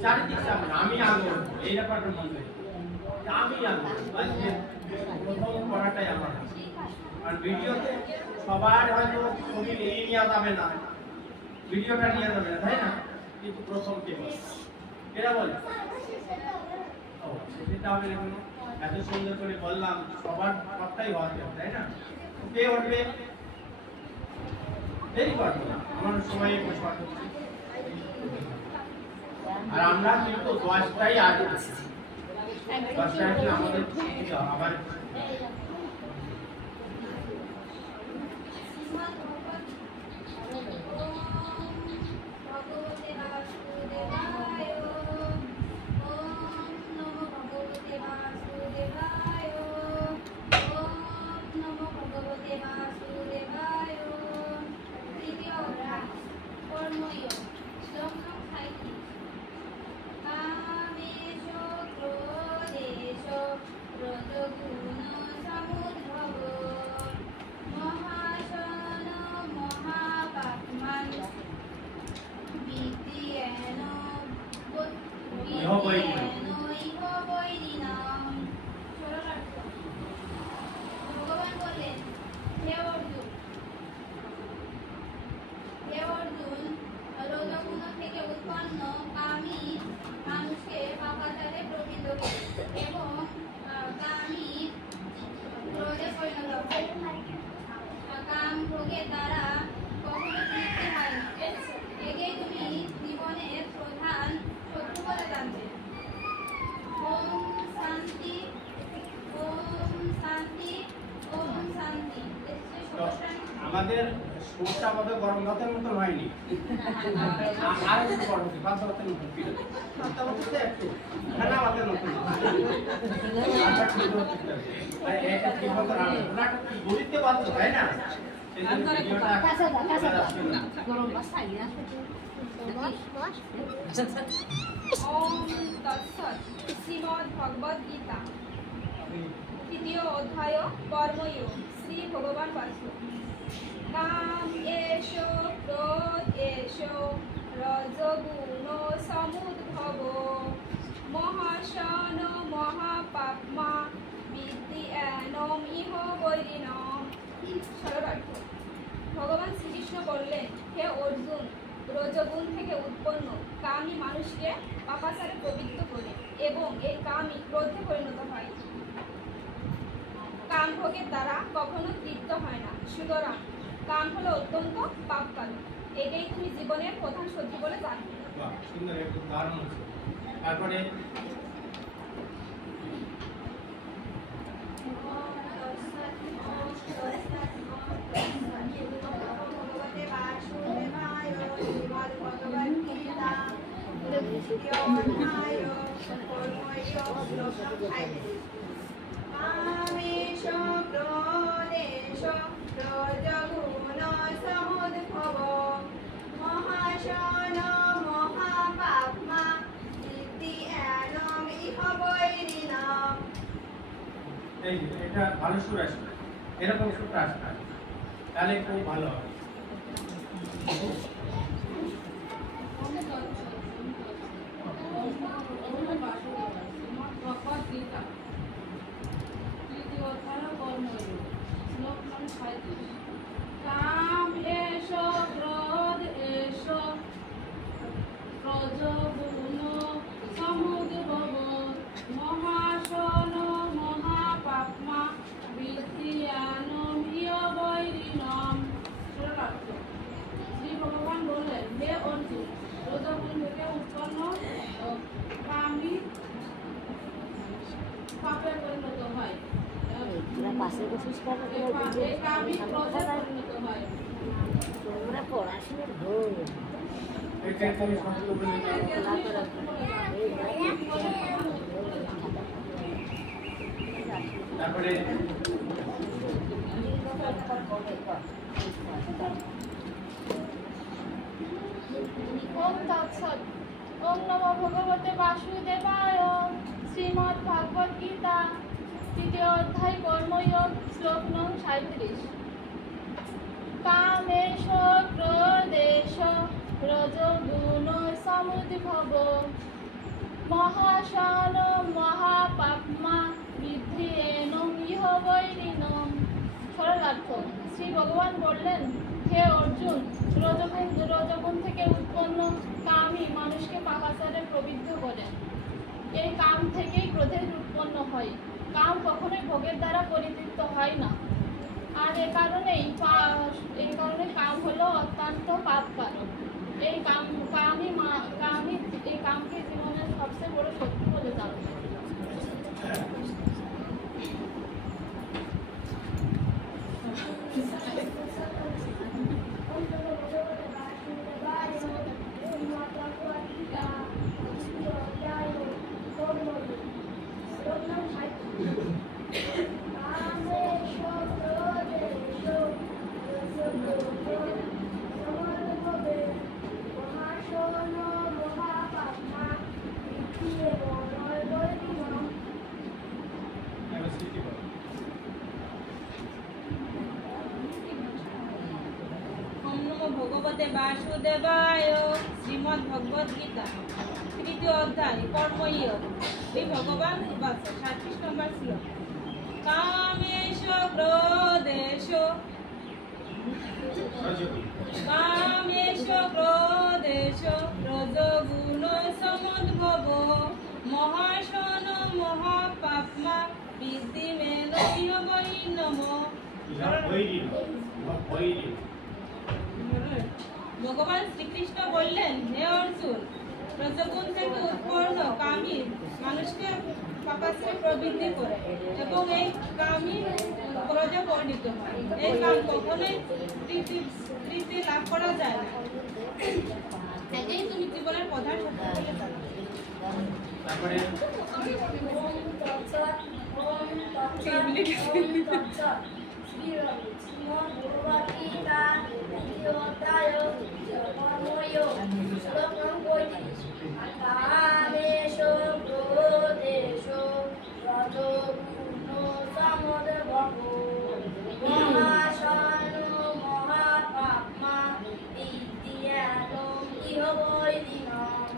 চারিদিক সামনে আমি আগে এই ব্যাপারটা মনে আমি আগে আজকে প্রথম পড়াটাই আমার। আর ভিডিওতে সবার হয়তো ছবি নিয়ে যাবে না, ভিডিওটা নিয়ে যাবে না তাই না, কিন্তু প্রথম কে বলে এরা বলে ও সেটা হবে না কোনো এত সুন্দর করে বললাম সবার কথাই হবে তাই না। কে উঠবে দেরি করবো না, আমার সময় বসবার হচ্ছে। আর আমরা কিন্তু 10টাই আগে 10টায় আমাদের আবার আমাদের সুরটা আমাদের গরম ভাতের মতন হয়নি, আর একটু গরম ভাত ভাতের মতন ফিল হচ্ছে, একটু ঠান্ডা ভাতের মতন গরিবকে পাচ্ছ তাই না। ভগবদ্গীতা তৃতীয় অধ্যায় কর্মযোগ শ্রী ভগবান বাসু কাম এষো ক্রোধ এষো রজগুণ সমুদ্ভব মহাশন মহাপাপমা বিদ্ধি এনম ইহ বৈরিণম। সরলার্থ ভগবান শ্রীকৃষ্ণ বললেন, হে অর্জুন, রজগুণ থেকে উৎপন্ন কামই মানুষকে পাপাচারে প্রবৃত্ত করে এবং এই কামই ক্রোধে পরিণত হয়। কাম ভোগের দ্বারা কখনো তৃপ্ত হয় না, সুতরাং কাম হলো অত্যন্ত পাপকারক। এটাই তুমি জীবনের প্রধান শত্রু বলে জানবে। সুন্দর একটু উদাহরণ আছে। তারপরে এটা ভালো সুর আসবে, এরকম সুরটা আসবে তাহলে খুব ভালো হবে। কাম এসো ক্রোধ এসো রজগুণ সমুদ্ভব মহাশন মহাপাপমা বিদ্যানমীয় বৈরিণম। শ্রী ভগবান বললেন, হে অর্জুন, রজগুণ থেকে উৎপন্ন কামই পাপে পরিণত হয়। পাশে বসিস এই কামই ক্রোধে পরিণত হয়। তোমরা পড়াশোনার ভুল এটা তুমি সঙ্গে বলে তারপরে ওম তৎসৎ। ওম নমো ভগবতে বাসুদেবায়। শ্রীমদ্ ভাগবত গীতা তৃতীয় অধ্যায় কর্মযোগ শ্লোক নং 37। কামেশ ক্রোধেশ রজগুণ সমুদ্ভব মহাশান মহাপাপমা বিদ্যেনম ইহ বৈরিণম। সরলার্থ, শ্রী ভগবান বললেন, হে অর্জুন, রজগুণ থেকে উৎপন্ন কামই মানুষকে পাপাচারে প্রবৃত্ত করে। এই কাম থেকেই ক্রোধের উৎপন্ন হয়। কাম কখনোই ভোগের দ্বারা পরিতৃপ্ত হয় না। আর এই কারণে কাম হলো অত্যন্ত পাপ কারক। এই কামকে জীবনের সবচেয়ে বড় শত্রু বলে জানা যায়। ভগবতে বাসুদেবায়। শ্রীমদ্ ভগবত গীতা তৃতীয় অধ্যায় কর্মযোগ। এই ভগবান 37 নম্বর শ্লোক। কামেশ ক্রোধেশ রজগুণ সমুদ্ভব মহাশন মহাপাপমা বিদ্যেনমীয় বৈরিণম। ভগবান শ্রীকৃষ্ণ বললেন, হে অর্জুন, রজগুণ থেকে উৎপন্ন কামই মানুষকে পাপাচারে প্রবৃত্তি করে এবং এই কামই ক্রোধে পরিণত হয়। এই কাম কখনোই তৃপ্তি লাভ করা যায় না। এটাই তুমি জীবনের প্রধান শত্রু বলে জানো। তারপরে কামেশ ক্রোধেশ রজগুণ সমুদ্ভব মহাশন মহাপাপমা বিদ্যেনমীয় বৈরিণম।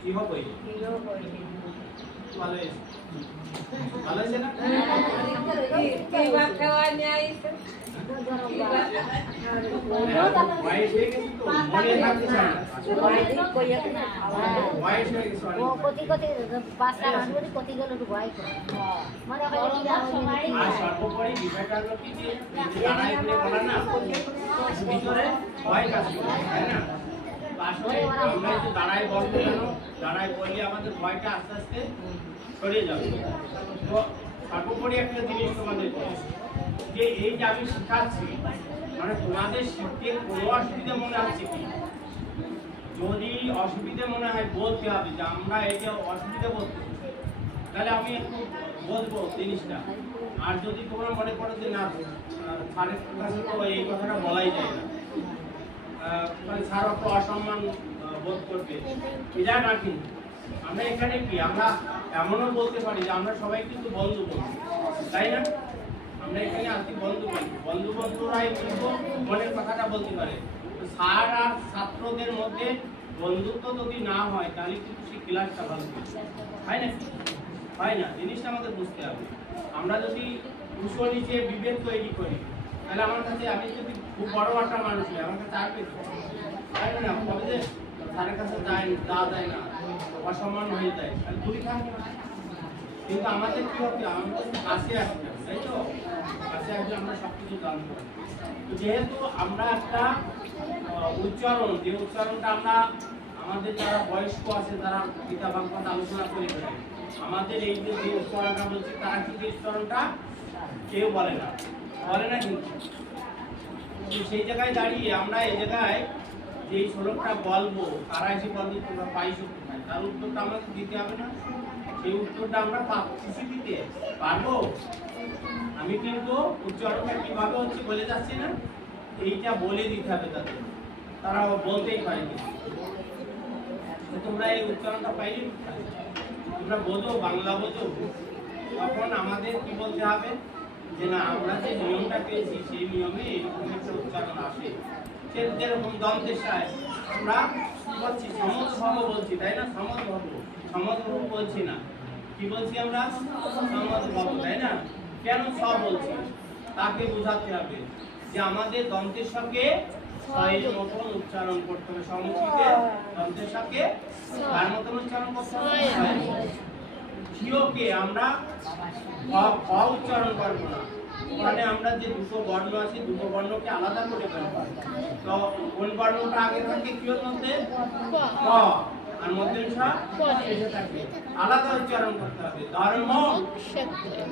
কি হবে? ভালো হয়েছে না? কি ভাত খাওয়া নিয়ে আইছে? বয়স হয়ে গেছে তো মনে থাকতে চায় না। বয়স হয়ে গেছে অনেক। আর সর্বোপরি বিষয়টা হলো কি যে দাঁড়াই করে বলা না ভিতরে ভয় কাজ করে, তাই না? আসলে আমরা যে দাঁড়াই বলবো কেন, দাঁড়াই বললে আমাদের ভয়টা আস্তে আস্তে সরে যাবে। তো সর্বোপরি একটা জিনিস তোমাদের যে এই যে আমি শিখাচ্ছি মানে তোমাদের শিখতে কোনো অসুবিধা মনে হচ্ছে কি? যদি অসুবিধা মনে হয় বলতে হবে যে আমরা এটা অসুবিধা বলতে, তাহলে আমি একটু বলবো জিনিসটা। আর যদি তোমরা মনে করো যে না স্যারের কাছে তো এই কথাটা বলাই যায় না, মানে স্যার একটু অসম্মান বোধ করবে, এটা না। কিন্তু আমরা এখানে কি আমরা এমনও বলতে পারি যে আমরা সবাই কিন্তু বন্ধু বন্ধু, তাই না? আমরা এখানে আছি বন্ধু বন্ধু, বন্ধু বন্ধুরাই কিন্তু মনের কথাটা বলতে পারে। স্যার আর ছাত্রদের মধ্যে বন্ধুত্ব যদি না হয় তাহলে কিন্তু সেই ক্লাসটা ভালো হয় না, হয় না। জিনিসটা আমাদের বুঝতে হবে। আমরা যদি উঁচু নিচে বিভেদ তৈরি করি, তাহলে আমার কাছে আমি যদি খুব বড় একটা মানুষ হয় আমার কাছে আর পেত, তাই না? কবে যে স্যারের কাছে যায় যায় না, অসম্মান হয়ে যায়, তাহলে দূরে থাকবে। কিন্তু আমাদের কি হবে, আমাদের কাছে আসতে হবে, তাই তো? কাছে আসলে আমরা সবকিছু জানতে পারি। তো যেহেতু আমরা একটা উচ্চারণ, যে উচ্চারণটা আমরা আমাদের যারা বয়স্ক আছে তারা গীতা ভাগবত আলোচনা করে ফেলে, আমাদের এই যে উচ্চারণটা বলছে তারা কিন্তু উচ্চারণটা কেউ বলে না, বলে না। কিন্তু সেই জায়গায় দাঁড়িয়ে আমরা এই জায়গায় যে শ্লোকটা বলবো, তারা এসে বলবে তোমরা পাইছো কোথায়, তার উত্তরটা আমাকে দিতে হবে না? সেই উত্তরটা আমরা পাচ্ছি দিতে পারবো। আমি কিন্তু উচ্চারণটা কিভাবে হচ্ছে বলে যাচ্ছি না, এইটা বলে দিতে হবে তাদের, তারা বলতেই পারেনি। তোমরা এই উচ্চারণটা পাইলে তোমরা বোঝো, বাংলা বোঝো, তখন আমাদের কি বলতে হবে যে না আমরা যে নিয়মটা পেয়েছি সেই নিয়মে এরকম একটা উচ্চারণ আসে। সে যেরকম দন্তেশায় আমরা বলছি সমদ্ভব বলছি, তাই না? সমদ্ভব, সমদ্ভব বলছি না, কি বলছি আমরা? সমদ্ভব, তাই না? কেন স বলছি তাকে বোঝাতে হবে যে আমাদের দন্তেশকে এর মতন উচ্চারণ করতে হবে। সমস্ত দন্তেশকে তার মতন উচ্চারণ করতে হবে। ঝিওকে আমরা ক উচ্চারণ করবো না, ওখানে আমরা যে দুটো বর্ণ আছে দুটো বর্ণকে আলাদা করে ফেলবো। তো কোন বর্ণটা আগে থাকে কিওর মধ্যে? ক, আর মধ্যমা শেষে থাকে, আলাদা উচ্চারণ করতে হবে। ধর্ম,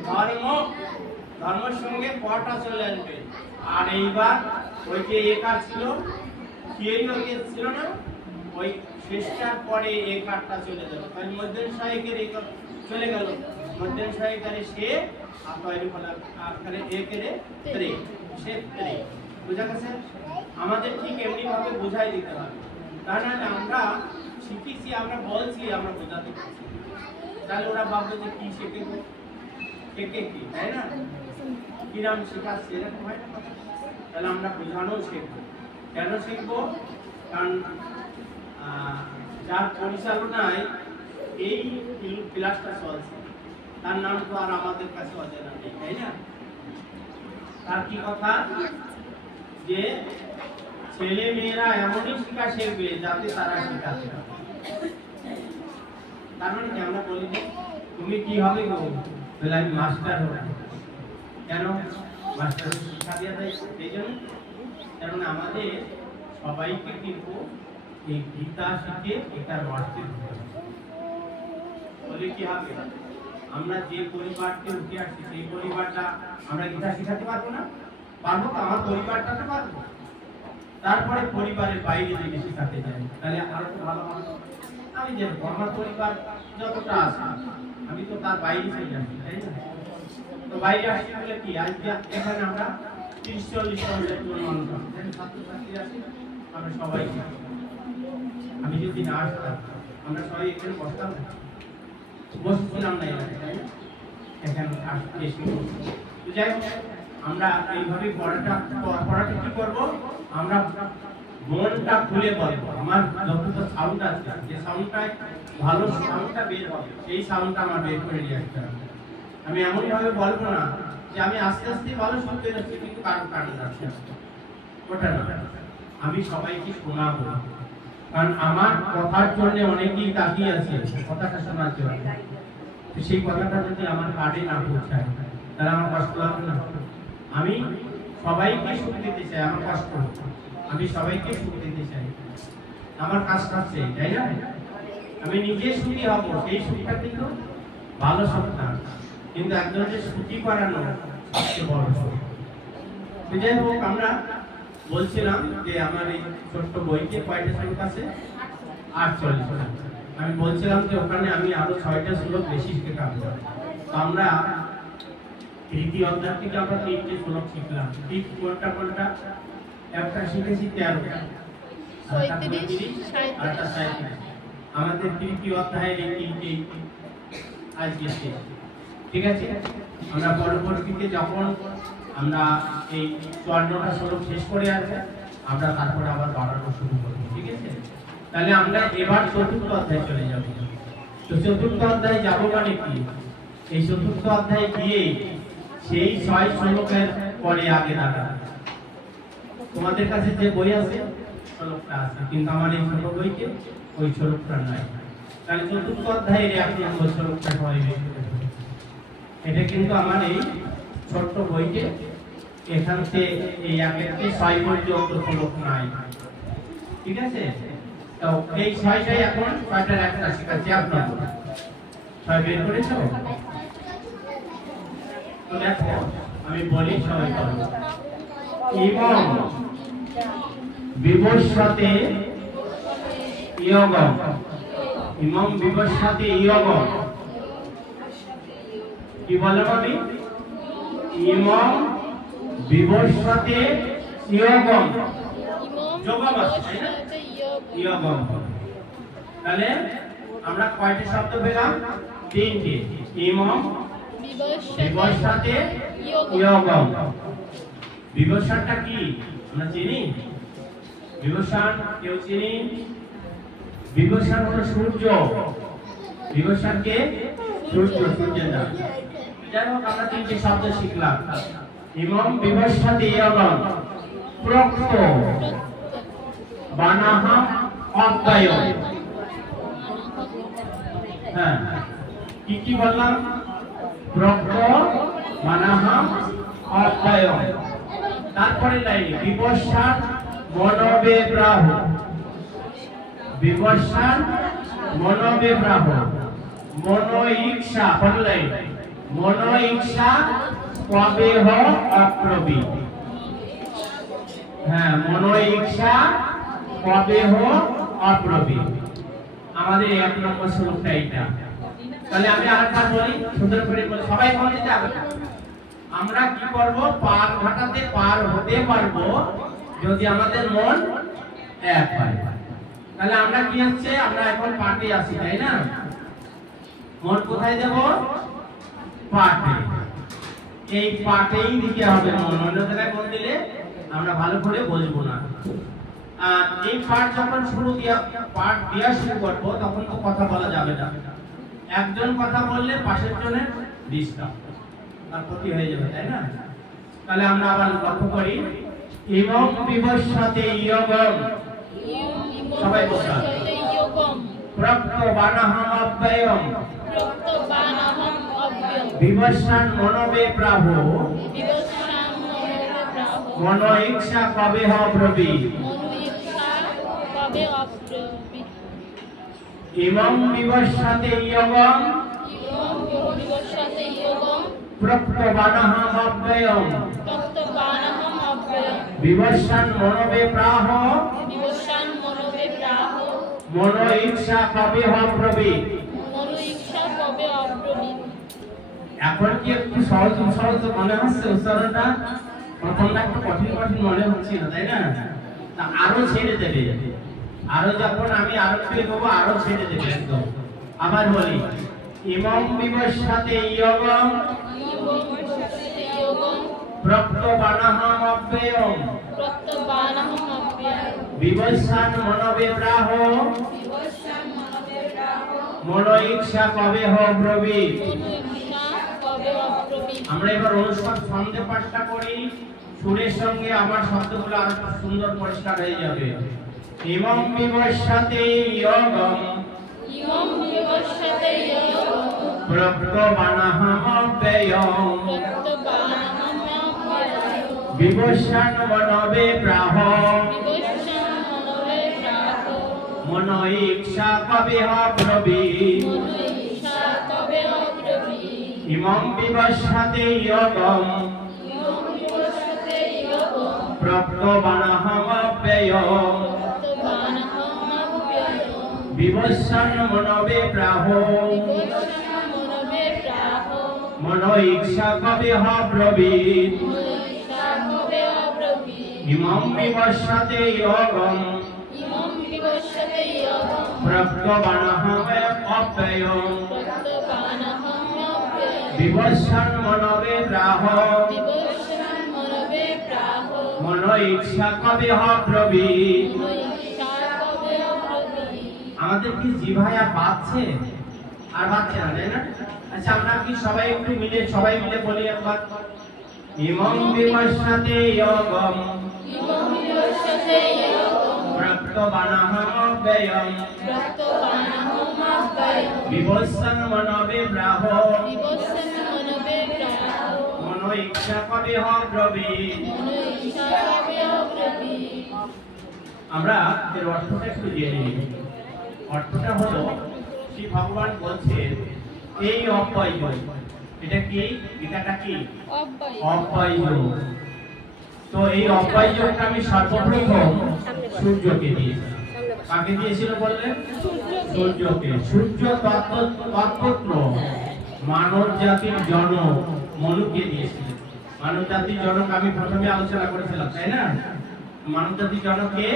ধর্ম, ধর্মের সঙ্গে কটা চলে আসবে। আর এইবার ওই যে একার ছিল কিয়ের ছিল না, ওই শেষটার পরে একারটা চলে যাবে, তাহলে মধ্যম সহায়কের এক চলে গেল, মধ্যম সহায়কারে সে আর তৈরি হলো আকারে একেরে ত্রে, সে ত্রে। বুঝা গেছে? আমাদের ঠিক এমনি ভাবে বুঝাই দিতে হবে, তা না আমরা শিখেছি, আমরা বলছি, আমরা বোঝাতে পারছি, তাহলে ওরা ভাববে যে কি শেখে শেখে কি, তাই না? কিরাম শেখাচ্ছে এরকম হয় না কথা। তাহলে আমরা বোঝানো শিখবো। কেন শিখবো? কারণ যার পরিচালনায় এই ক্লাসটা চলছে তার নাম তো আর আমাদের কাছে অজানা নেই, তাই না? তার কি কথা যে ছেলে মেয়েরা এমনই শিক্ষা শিখবে যাতে তারা শেখাতে হবে। তার মানে কি আমরা বলি যে তুমি কি হবে গো, বলে আমি মাস্টার হব। কেন? মাস্টার শিক্ষা দেওয়া যায় এই জন্য, কারণ আমাদের সবাইকে কিন্তু এই গীতা শিখে এটার মাস্টার হতে হবে। বলে কি হবে, আমরা যে পরিবারকে উঠে আসছি সেই পরিবারটা আমরা গীতা শিখাতে পারবো না? পারবো তো, আমার পরিবারটা তো পারবো। তারপরে পরিবারের বাইরে যদি শিখাতে যাই তাহলে আরো তো ভালো হবে। আমি যে আমার পরিবার যতটা আছে আমি তো তার বাইরে চলে যাচ্ছি, তাই না? তো বাইরে আসছি বলে কি আজকে এখানে আমরা 30-40 জন মানুষ আছি, ছাত্রছাত্রী আছি, আমরা সবাই আমি যদি না আসতাম আমরা সবাই এখানে বসতাম, বসছিলাম না এখানে আসতে এসে। যাই হোক, আমরা এইভাবে পড়াটা কি করবো, আমরা মনটা খুলে বলবো। আমার যতটা সাউন্ড আছে, যে সাউন্ডটা ভালো সাউন্ডটা বের হবে সেই সাউন্ডটা আমার বের করে নিয়ে আসতে হবে। আমি এমন ভাবে বলবো না যে আমি আস্তে আস্তে ভালো শুনতে যাচ্ছি কিন্তু কারো কানে যাচ্ছে, ওটা না। আমি সবাইকে শোনাবো, কারণ আমার কথার জন্য অনেকেই তাকিয়ে আছে কথাটা শোনার জন্য। সেই কথাটা যদি আমার কানে না পৌঁছায় তাহলে আমার কষ্ট লাগবে না? আমি সবাইকে সুখ দিতে চাই, আমার কষ্ট, আমি সবাইকে সুখ দিতে চাই, আমার কাজ করছে, তাই না? আমি নিজে সুখী হব, সেই সুখটা কিন্তু ভালো সুখ না, কিন্তু একজনকে সুখী করানো সবচেয়ে বড় সুখ। যাই হোক, আমরা বলছিলাম যে আমার এই ছোট্ট বইতে কয়টা শ্লোক আছে? 48। আমি বলছিলাম যে ওখানে আমি আরো 6টা শ্লোক বেশি শিখতাম। আমরা তৃতীয় অধ্যায় থেকে আমরা 3টে শ্লোক শিখলাম। ঠিক কোনটা কোনটা? একটা শিখেছি 13, 37, আরটা 37। আমাদের তৃতীয় অধ্যায়ের এই 3টে আজকে শেষ। ঠিক আছে, আমরা পরবর্তীতে যখন আমরা এই 54টা শ্লোক শেষ করে আসবো, আমরা তারপরে আবার বাড়ানো শুরু করব। ঠিক আছে, তাহলে আমরা এবার চতুর্থ অধ্যায়ে চলে যাব। তো চতুর্থ অধ্যায়ে যাব মানে কি? এই চতুর্থ অধ্যায়ে গিয়ে সেই 6 শ্লোকের পরে আগে দাঁড়া। তোমাদের কাছে যে বই আছে শ্লোকটা আছে, কিন্তু আমার এই ছোট বইতে ওই শ্লোকটা নাই। তাহলে চতুর্থ অধ্যায়ের 1 নম্বর শ্লোকটা সবাই বেশি করে। এটা কিন্তু আমার এই ছোট্ট বইতে এখান থেকে এই 1 থেকে 6 পর্যন্ত শ্লোক নাই। ঠিক আছে, তো এই 6টাই এখন 6টার একটা শেখাচ্ছি আপনাদের। 6 বের করেছো? তো দেখো আমি বলি, সবাই করো। ইমং বিবস্বতে ইয়গম। ইমং বিবস্বতে ইয়গম কি বললাম আমি? ইমং বিবস্বতে ইয়গম। যোগম আছে, তাই না? ইয়গম। তাহলে আমরা কয়টা শব্দ পেলাম? 3টে। ইমং বিবস্বতে ইয়গম। বিবস্বনটা কি আমরা চিনি? বিবস্বন কেউ চিনি? বিবস্বন হলো সূর্য। বিবস্বনকে সূর্য, সূর্যের নাম। যাই হোক, আমরা 3টে শব্দ শিখলাম। ইমং বিবস্বতে ইয়গম প্রক্ত বানাহাম অব্যয়। হ্যাঁ, কি কি বললাম? প্রক্ত বানাহাম অব্যয়। তারপরে লাইনে বিবস্বান মনবে ব্রাহ। বিবস্বান মনবে ব্রাহ। মনো ইচ্ছা, পরের লাইন মনো ইচ্ছা কবে হ অপ্রবি। হ্যাঁ, মনো ইচ্ছা কবে হ অপ্রবি। আমাদের 1 নম্বর শ্লোকটা এটা। তাহলে আমি আরেকটা বলি, সুন্দর করে বলি, সবাই মনে যাবে। আমরা কি করব? পার ঘাটাতে পার হতে পারবো যদি আমাদের মন এক হয়। তাহলে আমরা কি হচ্ছে? আমরা এখন পাটে আছি, তাই না? মন কোথায় দেব? পাটে। এই পাটেই দিতে হবে মন। অন্য জায়গায় মন দিলে আমরা ভালো করে বুঝবো না। আর এই পাঠ যখন পাঠ দেওয়া শুরু করবো, তখন তো কথা বলা যাবে না। একজন কথা বললে পাশের জনের ডিস্টার্ব, তার ক্ষতি হয়ে যাবে, তাই না? তাহলে আমরা আবার লক্ষ্য করি, এবং বিবস্বতে ইয়গম। সবাই বসা। প্রক্ত বানাহাম অব্যয়ম। বিবস্বান মনবে প্রাহ। মনো ইচ্ছা কবে হ প্রবি। ইমং বিবস্বতে ইয়গম প্রক্ত বানাহাম অব্যয়ম। বিবস্বান মনবে প্রাহ। মনো ইচ্ছা কবে হ প্রবি। এখন কি একটু সহজ সহজ মনে হচ্ছে উচ্চারণটা? প্রথমটা একটু কঠিন কঠিন মনে হচ্ছিল, তাই না? তা আরো ছেড়ে দেবে। আরো যখন আমি আরো দেবো, আরো ছেড়ে দেবে একদম। আবার বলি, ইমং বিবস্বতে ইয়গম প্রক্ত বানাহাম অব্যয়ম। বিবস্বান মনবে প্রাহ। মনো ইচ্ছা কবে হ ব্রবি। আমরা এবার অনুষ্ঠিত ছন্দে পাঠটা করি, সুরের সঙ্গে আমার শব্দগুলো আরো সুন্দর পরিষ্কার হয়ে যাবে। ইমং বিবস্বতে ইয়গম প্রক্ত বানাহাম অব্যয়ম। বিবস্বান মনবে প্রাহ। মনো ইচ্ছা কবে হ ব্রবি। ইমং বিবস্বতে ইয়গম প্রপ্তবানহমব্যয়ম বিবস্বন মনবে প্রাহ মনো ইচ্ছা কবে ব্রবীত ইমম বিবস্বতে যোগম প্রপ্তবানহমব্যয়ম বিবস্বন মনবে প্রাহ মনো ইচ্ছা কবে ব্রবীত। আমাদের কি জিভায় আর বাজছে? আর বাজছে না, তাই না? আচ্ছা আমরা কি সবাই একটু মিলে বলি একবার, ইমম বিবস্বতে যোগম প্রপ্তবানহমব্যয়ম বিবস্বন মনবে প্রাহ মনো ইচ্ছা কবে ব্রবীত। আমরা এর অর্থটা একটু জেনে নিই। অর্থটা হলো শ্রী ভগবান বলছেন এই অব্যয়, এটা কি? এটাটা কি? অব্যয়। তো এই অব্যয় যোগটা আমি সর্বপ্রথম সূর্যকে দিয়েছি। কাকে দিয়েছিল বললেন? সূর্যকে। সূর্য তৎপুত্র মানব জাতির জনক মনুকে দিয়েছিল। মানব জাতির জনক আমি প্রথমে আলোচনা করেছিলাম, তাই না? মানব জাতির জনকে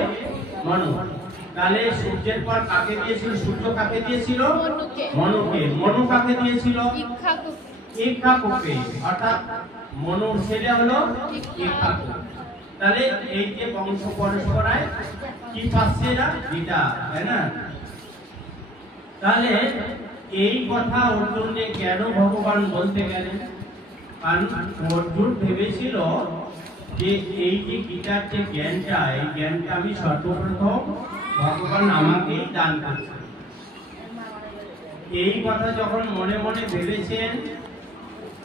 মনু। তাহলে সূর্যের পর কাকে দিয়েছিল? সূর্য কাকে দিয়েছিল? মনুকে। মনু কাকে দিয়েছিল? ইক্ষ্বাকুকে। অর্থাৎ মনুর ছেলে হলো ইক্ষ্বাকু। তাহলে এই যে বংশ পরম্পরায় কি পাচ্ছে না? গীতা, তাই না? তাহলে এই কথা অর্জুনকে কেন ভগবান বলতে গেলেন? কারণ অর্জুন ভেবেছিল যে এই যে গীতার যে জ্ঞানটা, এই জ্ঞানটা আমি সর্বপ্রথম ভগবান আমাকেই দান করছেন। এই কথা যখন মনে মনে ভেবেছেন,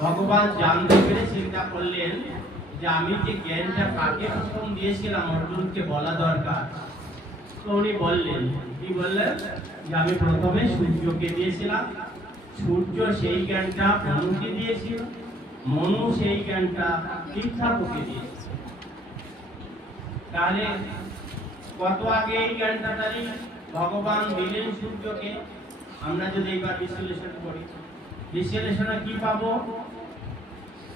ভগবান জানতে পেরে চিন্তা করলেন যে আমি যে জ্ঞানটা কাকে প্রথম দিয়েছিলাম অর্জুনকে বলা দরকার। তো উনি বললেন, কি বললেন? যে আমি প্রথমে সূর্যকে দিয়েছিলাম, সূর্য সেই জ্ঞানটা মনুকে দিয়েছিল, মনু সেই জ্ঞানটা ইক্ষ্বাকুকে দিয়েছিল। তাহলে কত আগে এই জ্ঞানটা তারি ভগবান দিলেন সূর্যকে? আমরা যদি এবার বিশ্লেষণ করি, বিশ্লেষণে কি পাবো?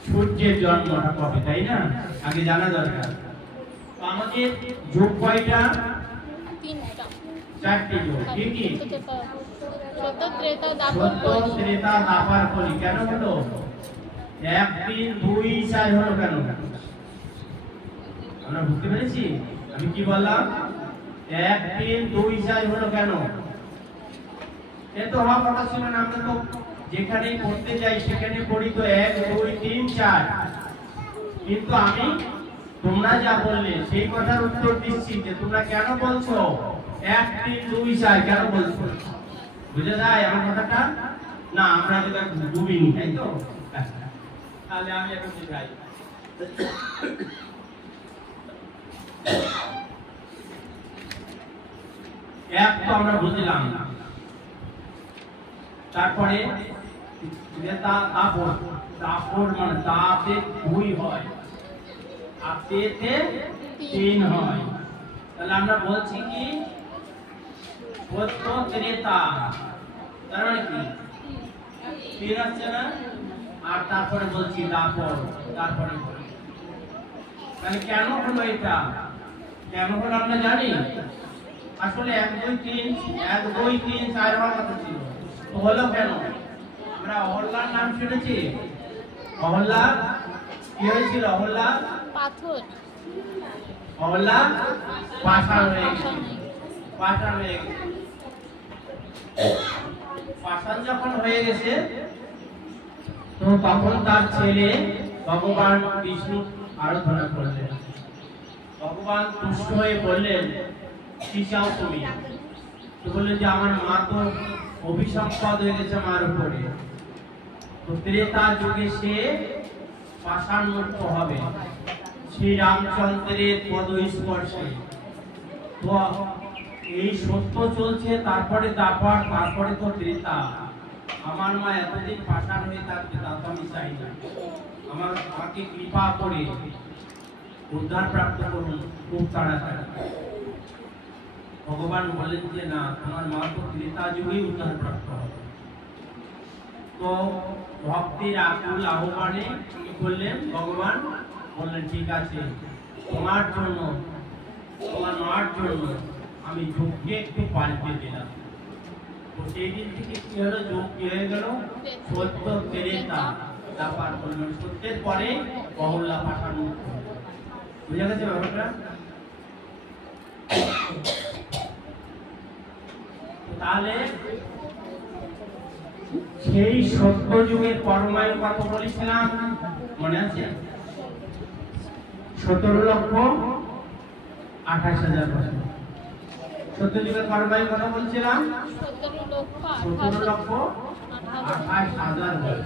সূর্যের জন্মটা কবে, তাই না? আগে জানা দরকার। তো আমাদের যুগ কয়টা? চারটি যুগ। কি কি? সত্য, ত্রেতা, দ্বাপর, কলি। কেন হলো? 1 3 2 4 হলো কেন? আমরা বুঝতে পেরেছি? আমি কি বললাম? 1 3 2 4 হলো কেন? এ তো হওয়ার কথা ছিল না। আমরা তো যেখানেই পড়তে যাই সেখানে পড়ি তো 1 2 3 4। কিন্তু আমি তোমরা যা বললে সেই কথার উত্তর দিচ্ছি যে তোমরা কেন বলছো 1 3 2 4 কেন বলছো? বুঝে যায় আমার কথাটা? না আমরা যেটা ডুবিনি, তাই তো? তাহলে আমি এখন যাই। এক তো আমরা বুঝলাম না। তারপরে দাপর মানে দাতে 2 হয়, আর তেতে 3 হয়। তাহলে আমরা বলছি কি সত্য ত্রেতা, তার মানে কি 3 আছে না? আর তারপরে বলছি দাপর, তারপরে তাহলে কেন হলো এটা? কেন হলো আমরা জানি? আসলে 1 2 3 4 হওয়ার কথা ছিল, তো হলো কেন? আমরা অহল্যার নাম শুনেছি। অহল্যা কি হয়েছিল? অহল্যা পাথর, অহল্যা পাষাণ হয়ে গেছে। পাষাণ হয়ে গেছে। পাষাণ যখন হয়ে গেছে তো তখন তার ছেলে ভগবান বিষ্ণু আরাধনা করলেন। ভগবান তুষ্ট হয়ে বললেন, কি চাও তুমি? তো বললেন যে আমার মা তো অভিসম্পদ হয়ে গেছে মার উপরে, তো ত্রেতা যুগে সে পাষাণ মুক্ত হবে শ্রী রামচন্দ্রের পদ স্পর্শে। তো এই সত্য চলছে, তারপরে দাপর, তারপরে তো ত্রেতা। আমার মা এতদিন পাষাণ হয়ে থাকবে তা তো আমি চাই না। আমার মাকে কৃপা করে উদ্ধার প্রাপ্ত করুন খুব তাড়াতাড়ি। ভগবান বলেন যে না, তোমার মা তো ত্রেতা যুগেই উদ্ধার প্রাপ্ত হবে। তো ভক্তির আকুল আহ্বানে কি করলেন ভগবান? বললেন ঠিক আছে, তোমার জন্য, তোমার মার জন্য আমি যজ্ঞে একটু পাল্টে দিলাম। তো সেই দিন থেকে কি হলো? যোগ কি হয়ে গেল? সত্য ত্রেতা ব্যাপার করলেন। সত্যের পরে অহল্যা পাঠানো। বুঝা গেছে ব্যাপারটা? তাহলে সেই সত্য যুগের পরমায়ু কত বলেছিলাম মনে আছে? 17,28,000 বছর। সত্য যুগের পরমায়ু কত বলছিলাম? 17,28,000 বছর।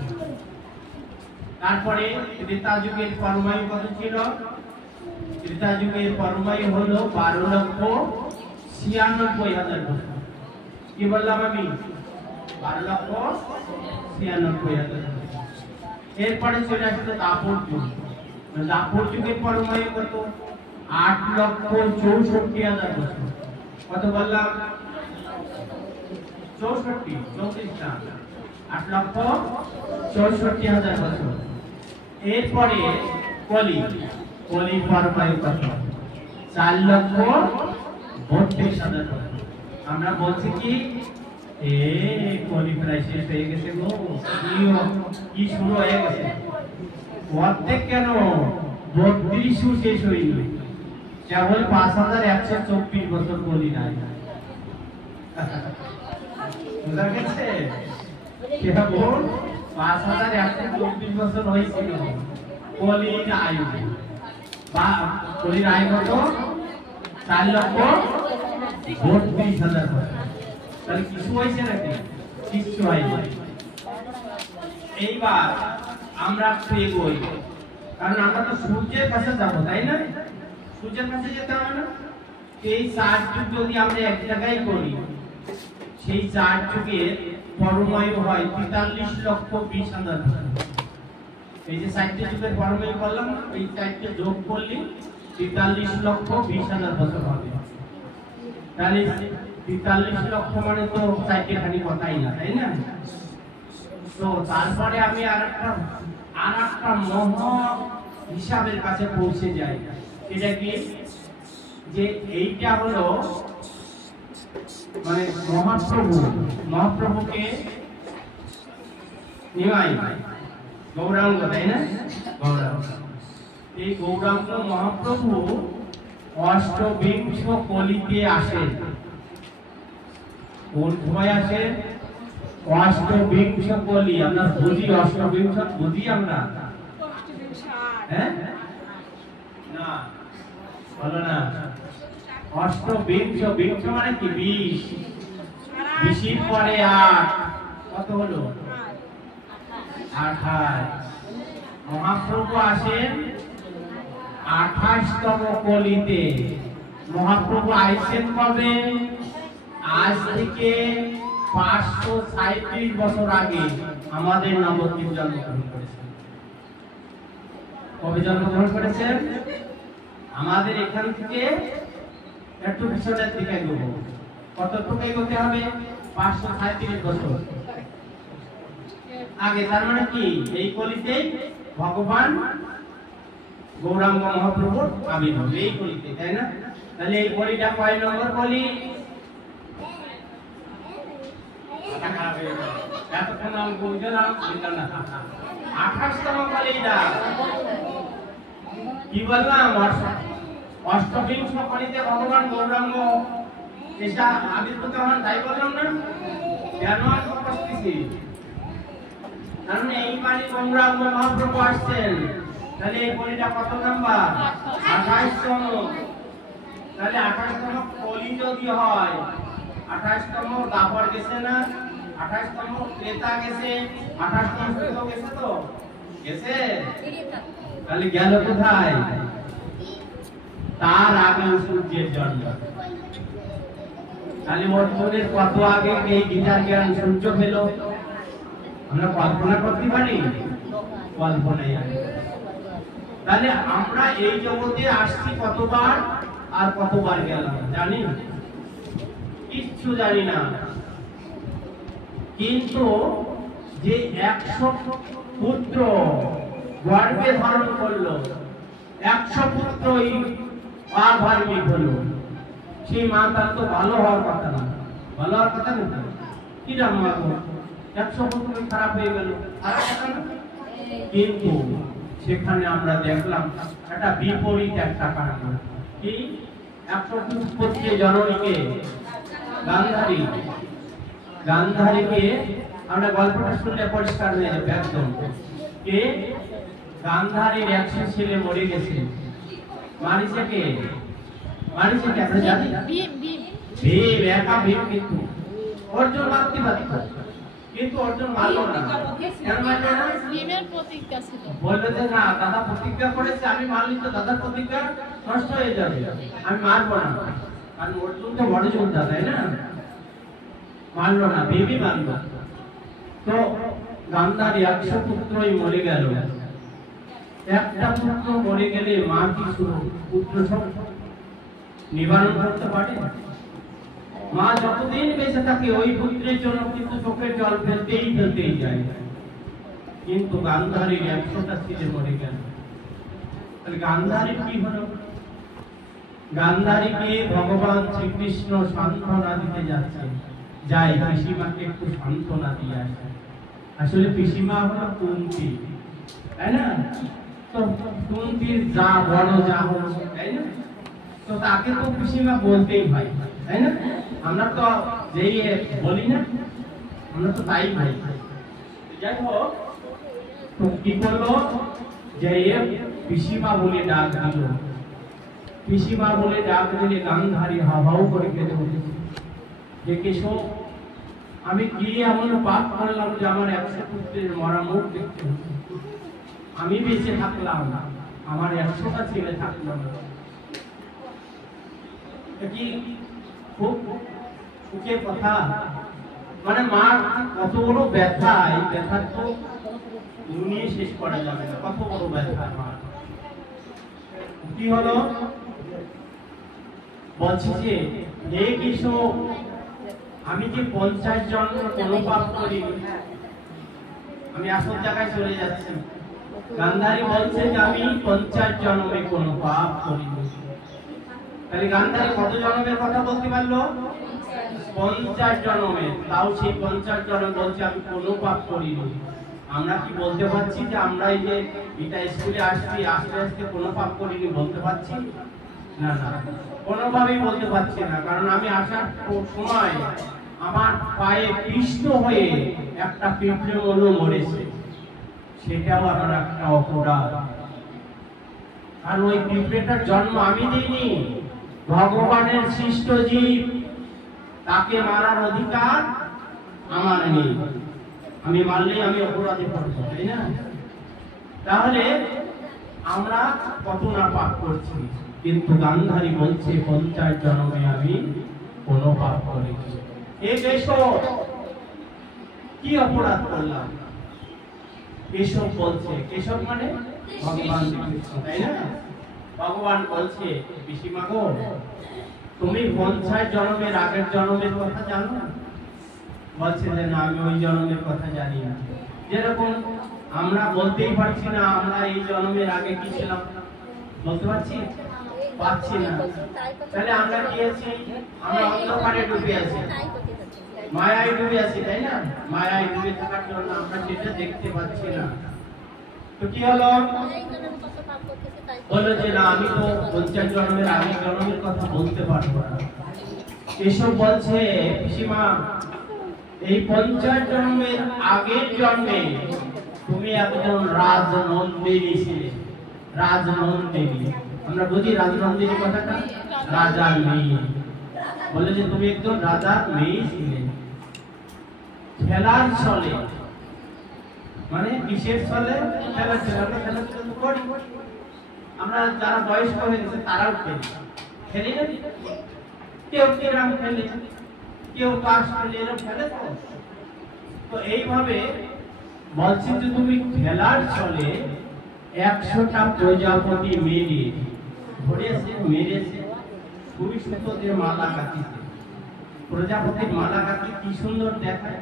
তারপরে ত্রেতা যুগের পরমায়ু কত ছিল? ত্রেতা যুগের পরমায়ু হলো 12,96,000 বছর। কি বললাম আমি? 12,96,000। এরপরে চলে আসলো দাপর যুগ। দাপর যুগের পরমায়ু কত? 8,64,000 বছর। কত বললাম? 64, 34টা 8,64,000 বছর। এরপরে কলি, কলি পরমায়ু কত? 4,32,000 বছর। আমরা বলছি কি কলি প্রায় শেষ হয়ে গেছে গো, কি শুরু হয়ে গেছে? অর্ধেক কেন, 32 শেষ হয়নি, কেবল 5,124 বছর কলি নাই। বুঝা গেছে? কেবল 5,124 বছর হয়েছিল কলির আয়ু। বা কলির আয়ু কত? 4,32,000 বছর। তাহলে কিছু হয়েছে নাকি? কিছু হয়নি। এইবার আমরা একটু এগোই, কারণ আমরা তো সূর্যের কাছে যাবো, তাই না? সূর্যের কাছে যেতে হবে না? এই 4 যুগ যদি আমরা এক জায়গায় করি, সেই 4 যুগের পরমায়ু হয় 43,20,000 বছর। এই যে 4টে যুগের পরমায়ু করলাম, এই 4টে যোগ করলে 43,20,000 বছর হবে। তাহলে 43 লক্ষ মানে তো 4টে খানি কথাই না, তাই না? তো তারপরে আমি আরেকটা মহা হিসাবের কাছে পৌঁছে যাই। এটা কি? যে এইটা হলো মানে মহাপ্রভুকে নিমাই গৌরাঙ্গ, তাই না? গৌরাঙ্গ। এই গৌরাঙ্গ মহাপ্রভু অষ্টবিংশ কলিতে আসেন। কোন সময় আসেন? অষ্টবিংশ কলি। আমরা বুঝি অষ্টবিংশ, বুঝি আমরা? হ্যাঁ না, বলো না। অষ্টবিংশ, বিংশ মানে কি? 20, 20 পরে 8, কত হলো? 28। মহাপ্রভু আসেন 28তম কলিতে। মহাপ্রভু আইসেন কবে? আজ থেকে 537 বছর আগে আমাদের নবদ্বীপ জন্মগ্রহণ করেছেন। কবে জন্মগ্রহণ করেছেন? আমাদের এখান থেকে একটু পিছনের দিকে এগোবো। কতটুকু এগোতে হবে? 537 বছর আগে। তার মানে কি? এই কলিতে ভগবান গৌরাঙ্গ মহাপ্রভুর আবির্ভাব এই কলিতে, তাই না? তাহলে এই কলিটা কয় নম্বর কলি? এতক্ষণ আমি বুঝলাম না। 28তম কলিটা। কি বললাম? অষ্টবিংশ কলিতে ভগবান গৌরাঙ্গ এসা আবির্ভূত হন, তাই বললাম না? কেন আমি বলতেছি? কারণ এইবারই গৌরাঙ্গ মহাপ্রভু আসছেন। তাহলে এই কলিটা কত নাম্বার? 28তম। তাহলে 28তম কলি যদি হয়, 28তম দাপর গেছে না? 28তম ত্রেতা গেছে, 28তম যুগ গেছে, তো গেছে। তাহলে গেল কোথায়? তার আগে সূর্যের জন্ম। তাহলে অর্জুনের কত আগে এই গীতার জ্ঞান সূর্য পেল? আমরা কল্পনা করতে পারি? কল্পনাই। তাহলে আমরা এই জগতে আসছি কতবার আর কতবার গেলাম জানি না, কিচ্ছু জানি না। কিন্তু যে 100 পুত্র গর্ভে ধারণ করলো, 100 পুত্রই অধার্মিক হলো, সেই মা তার তো ভালো হওয়ার কথা না, ভালো হওয়ার কথা না। কি রাম মা 100 পুত্র খারাপ হয়ে গেল, খারাপ কথা না। কিন্তু সেখানে আমরা দেখলাম একটা বিপরীত একটা কারণ। কি 100 পুত্রে জননীকে গান্ধারীকে আমরা গল্পটা শুনলে পরিষ্কার হয়ে যাবে একদম। কে গান্ধারীর 100 ছেলে মরে গেছে, মারিছে কে আমরা জানি ভীম, একা ভীম, কিন্তু অর্জুন মারতে পারত, কিন্তু অর্জুন মারল না। কেন মারল না? ভীমের প্রতিজ্ঞা ছিল, বললো যে না, দাদা প্রতিজ্ঞা করেছে, আমি মারলি তো দাদার প্রতিজ্ঞা নষ্ট হয়ে যাবে, আমি মারবো না। কারণ অর্জুন তো বড় যোদ্ধা, তাই না? মানলো না, ভেবে মানলো। তো গান্ধারী 100 পুত্রই মরে গেল। একটা পুত্র মরে গেলে মা কি পুত্র সব নিবারণ করতে পারে? মা যতদিন বেঁচে থাকে ওই পুত্রের জন্য কিন্তু চোখের জল ফেলতেই যায়। কিন্তু গান্ধারীর 100টা ছেলে মরে গেল। তাহলে গান্ধারী কি হলো? গান্ধারীকে ভগবান শ্রীকৃষ্ণ সান্ত্বনা দিতে যাচ্ছে, যাই পিসিমাকে একটু সান্ত্বনা দিয়ে আসে। আসলে পিসিমা হলো কুন্তি, তাই না? তো কুন্তির যা বড় যা হলো, তাই না? তো তাকে তো পিসিমা বলতেই হয়, তাই না? আমরা তো যেই বলি না, আমরা তো তাই ভাই। যাই হোক, তো কি করলো, যে পিসিমা বলে ডাক দিল। পিসিমা বলে ডাক দিলে গান্ধারী হাউ করে কেঁদে উঠেছে যে কেশব, আমি কি এমন পাপ করলাম যে আমার 100 পুত্রের মরা মুখ দেখতে হচ্ছে? আমি বেঁচে থাকলাম, আমার 100টা ছেলে থাকলো না। কি খুব সুখের কথা। মানে মার কত বড় ব্যথা, এই ব্যথা তো নিয়ে শেষ করা যাবে না, কত বড় ব্যথা মার। কি হলো, বলছি যে হে কেশব, আমি যে 50 জন্ম কোনো পাপ করিনি। আমি আসল জায়গায় চলে যাচ্ছি। গান্ধারী বলছে যে আমি 50 জন্মে কোনো পাপ করিনি। তাহলে গান্ধারী কত জন্মের কথা বলতে পারলো? 50 জন্মে। তাও সেই 50 জন্ম বলছে আমি কোনো পাপ করিনি। আমরা কি বলতে পারছি যে আমরা এই যে এটা স্কুলে আসছি, আস্তে আস্তে কোনো পাপ করিনি বলতে পারছি? না না, কোনোভাবেই বলতে পারছি না। কারণ আমি আসার সময় আমার পায়ে পিষ্ট হয়ে একটা পিঁপড়ে মরেছে, সেটাও আমার একটা অপরাধ। আর ওই পিঁপড়েটার জন্ম আমি দিইনি, ভগবানের সৃষ্ট জীব, তাকে মারার অধিকার আমার নেই। আমি মারলেই আমি অপরাধী পড়ব, তাই না? তাহলে আমরা কত না পাপ করছি, কিন্তু গান্ধারী বলছে 50 জন্মে আমি কোনো পাপ করিনি। এই কেশব কি অপরাধ করলাম? কেশব বলছে, কেশব মানে ভগবান শ্রীকৃষ্ণ, তাই না? ভগবান বলছে পিসিমা গো, তুমি 50 জন্মের আগের জন্মের কথা জানো না? বলছে যে না, আমি ওই জন্মের কথা জানি না। যেরকম আমরা বলতেই পারছি না আমরা এই জন্মের আগে কি ছিলাম, বলতে পারছি না। তাহলে আমরা কি আছি? আমরা অন্ধকারে ডুবে আছি, মায়ায় ডুবে আছি, তাই না? মায়ায় ডুবে থাকার জন্য আমরা সেটা দেখতে পাচ্ছি না। তো কি হলো, বললো যে না, আমি তো 50 জন্মের আগের জন্মের কথা বলতে পারবো না। এসব বলছে পিসিমা, এই 50 জন্মের আগের জন্মে তুমি একজন রাজনন্দিনী ছিলে। রাজনন্দিনী, আমরা বুঝি রাজনন্দিনী কথাটা, রাজার মেয়ে। বলে যে তুমি একজন রাজার মেয়ে ছিলে। খেলার ছলে, মানে কিসের ছলে? খেলার ছলে। আমরা খেলাধুলা তো করি, আমরা যারা বয়স্ক হয়ে গেছে তারাও খেলি না? কেউ ক্যারাম খেলে, কেউ তাস খেলে, এরকম খেলে। তো এইভাবে বলছি যে তুমি খেলার ছলে 100টা প্রজাপতি মেরেছে খুবই সুন্দর যে মালা গাঁথিছে। প্রজাপতির মালা গাঁথি কি সুন্দর দেখায়,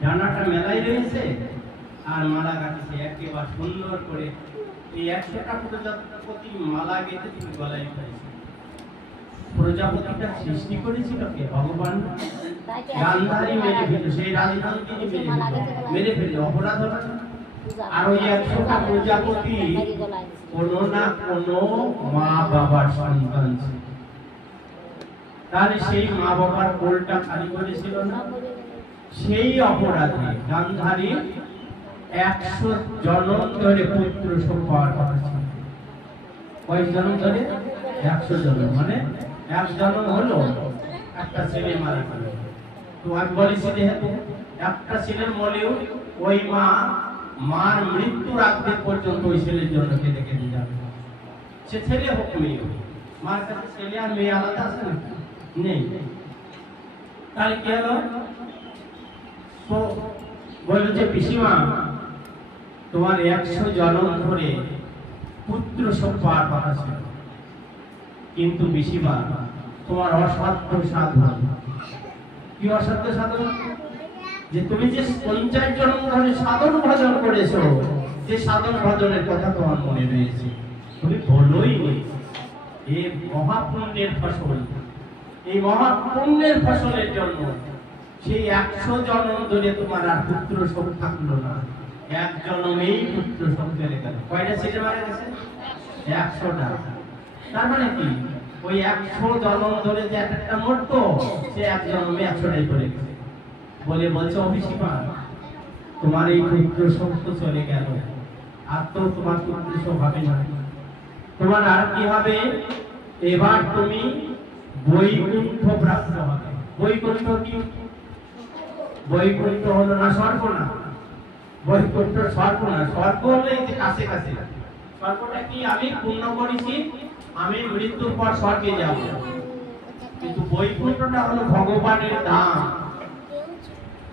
ডানাটা মেলাই রয়েছে আর মালা গাঁথিছে একেবারে সুন্দর করে। এই 100টা প্রজাপতি মালা গেঁথে তুমি গলায় ফেলেছে। প্রজাপতিটা সৃষ্টি করেছিল কে? ভগবান। গান্ধারী মেরে ফেলল, সেই রাজধানী মেরে ফেলল, অপরাধ হলো না? আর ওই 100টা প্রজাপতি কোনো না কোনো মা বাবার সন্তান ছিল, তাহলে সেই মা বাবার কোলটা খালি করেছিল না? সেই অপরাধে গান্ধারী 100 জনম ধরে পুত্র শোক পাওয়ার কথা ছিল। কয় জনম ধরে? 100 জনম, মানে 1 জনম হলো একটা ছেলে মারা গেল। তো আমি বলেছি যেহেতু একটা ছেলে মরেও ওই মার মৃত্যুর আগে পর্যন্ত ওই ছেলের জন্য কেঁদে কেঁদে যাবে। সে ছেলে হোক মেয়ে হোক, মার কাছে ছেলে আর মেয়ে আলাদা আছে না? নেই। তাই কি হলো? তো বলল যে পিসিমা তোমার 100 জনম ধরে পুত্র শোক পাওয়ার কথা ছিল, কিন্তু পিসিমা তোমার অসাধ্য সাধন। কি অসাধ্য সাধন? যে তুমি যে 50 জন্ম ধরে সাধন ভজন করেছো, যে সাধন ভজনের কথা তোমার মনে রয়েছে, তুমি বলোই নি। এই মহাপুণ্যের ফসল, এই মহাপুণ্যের ফসলের জন্য সেই 100 জন্ম ধরে তোমার আর পুত্র শোক থাকলো না। 1 জন্মেই পুত্র শোক চলে গেল। কয়টা ছেলে মারা গেছে? 100টা। তার মানে কি? ওই 100 জন্ম ধরে যে একটা মরতো, সে 1 জন্মে 100টাই করে গেছে। বলে বলছে অভিষেকা তোমার এই পুত্র শোক তো চলে গেল, আর তো তোমার পুত্র শোক হবে না। তোমার আর কি হবে? এবার তুমি বৈকুণ্ঠ প্রাপ্ত হবে। বৈকুণ্ঠ কি? বৈকুণ্ঠ হলো না স্বর্গ না? বৈকুণ্ঠ স্বর্গ না, স্বর্গ হলো এই যে কাছে কাছে। স্বর্গটা কি? আমি পুণ্য করেছি, আমি মৃত্যুর পর স্বর্গে যাব। কিন্তু বৈকুণ্ঠটা হলো ভগবানের ধাম।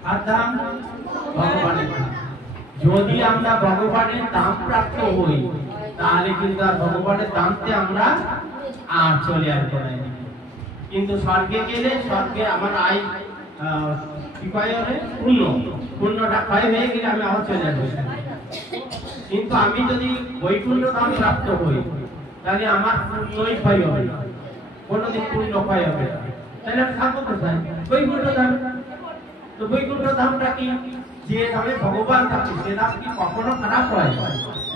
আর ধাম ভগবানের ধাম। যদি আমরা ভগবানের ধাম প্রাপ্ত হই, তাহলে কিন্তু আর ভগবানের ধামতে আমরা আর চলে আসবো না। কিন্তু স্বর্গে গেলে, স্বর্গে আমার আয় কি কয় হবে? পুণ্যটা ক্ষয় হয়ে গেলে আমি আবার চলে আসবো। কিন্তু আমি যদি বৈকুণ্ঠ ধাম প্রাপ্ত হই, তাহলে আমার পুণ্যই ক্ষয় হবে, কোনোদিন পুণ্য ক্ষয় হবে না। তাহলে আমি থাকবো কোথায়? বৈকুণ্ঠ ধাম। তো বৈকুণ্ঠ ধামটা কি? যে ধামে ভগবান থাকে, সে ধাম কি কখনো খারাপ হয়?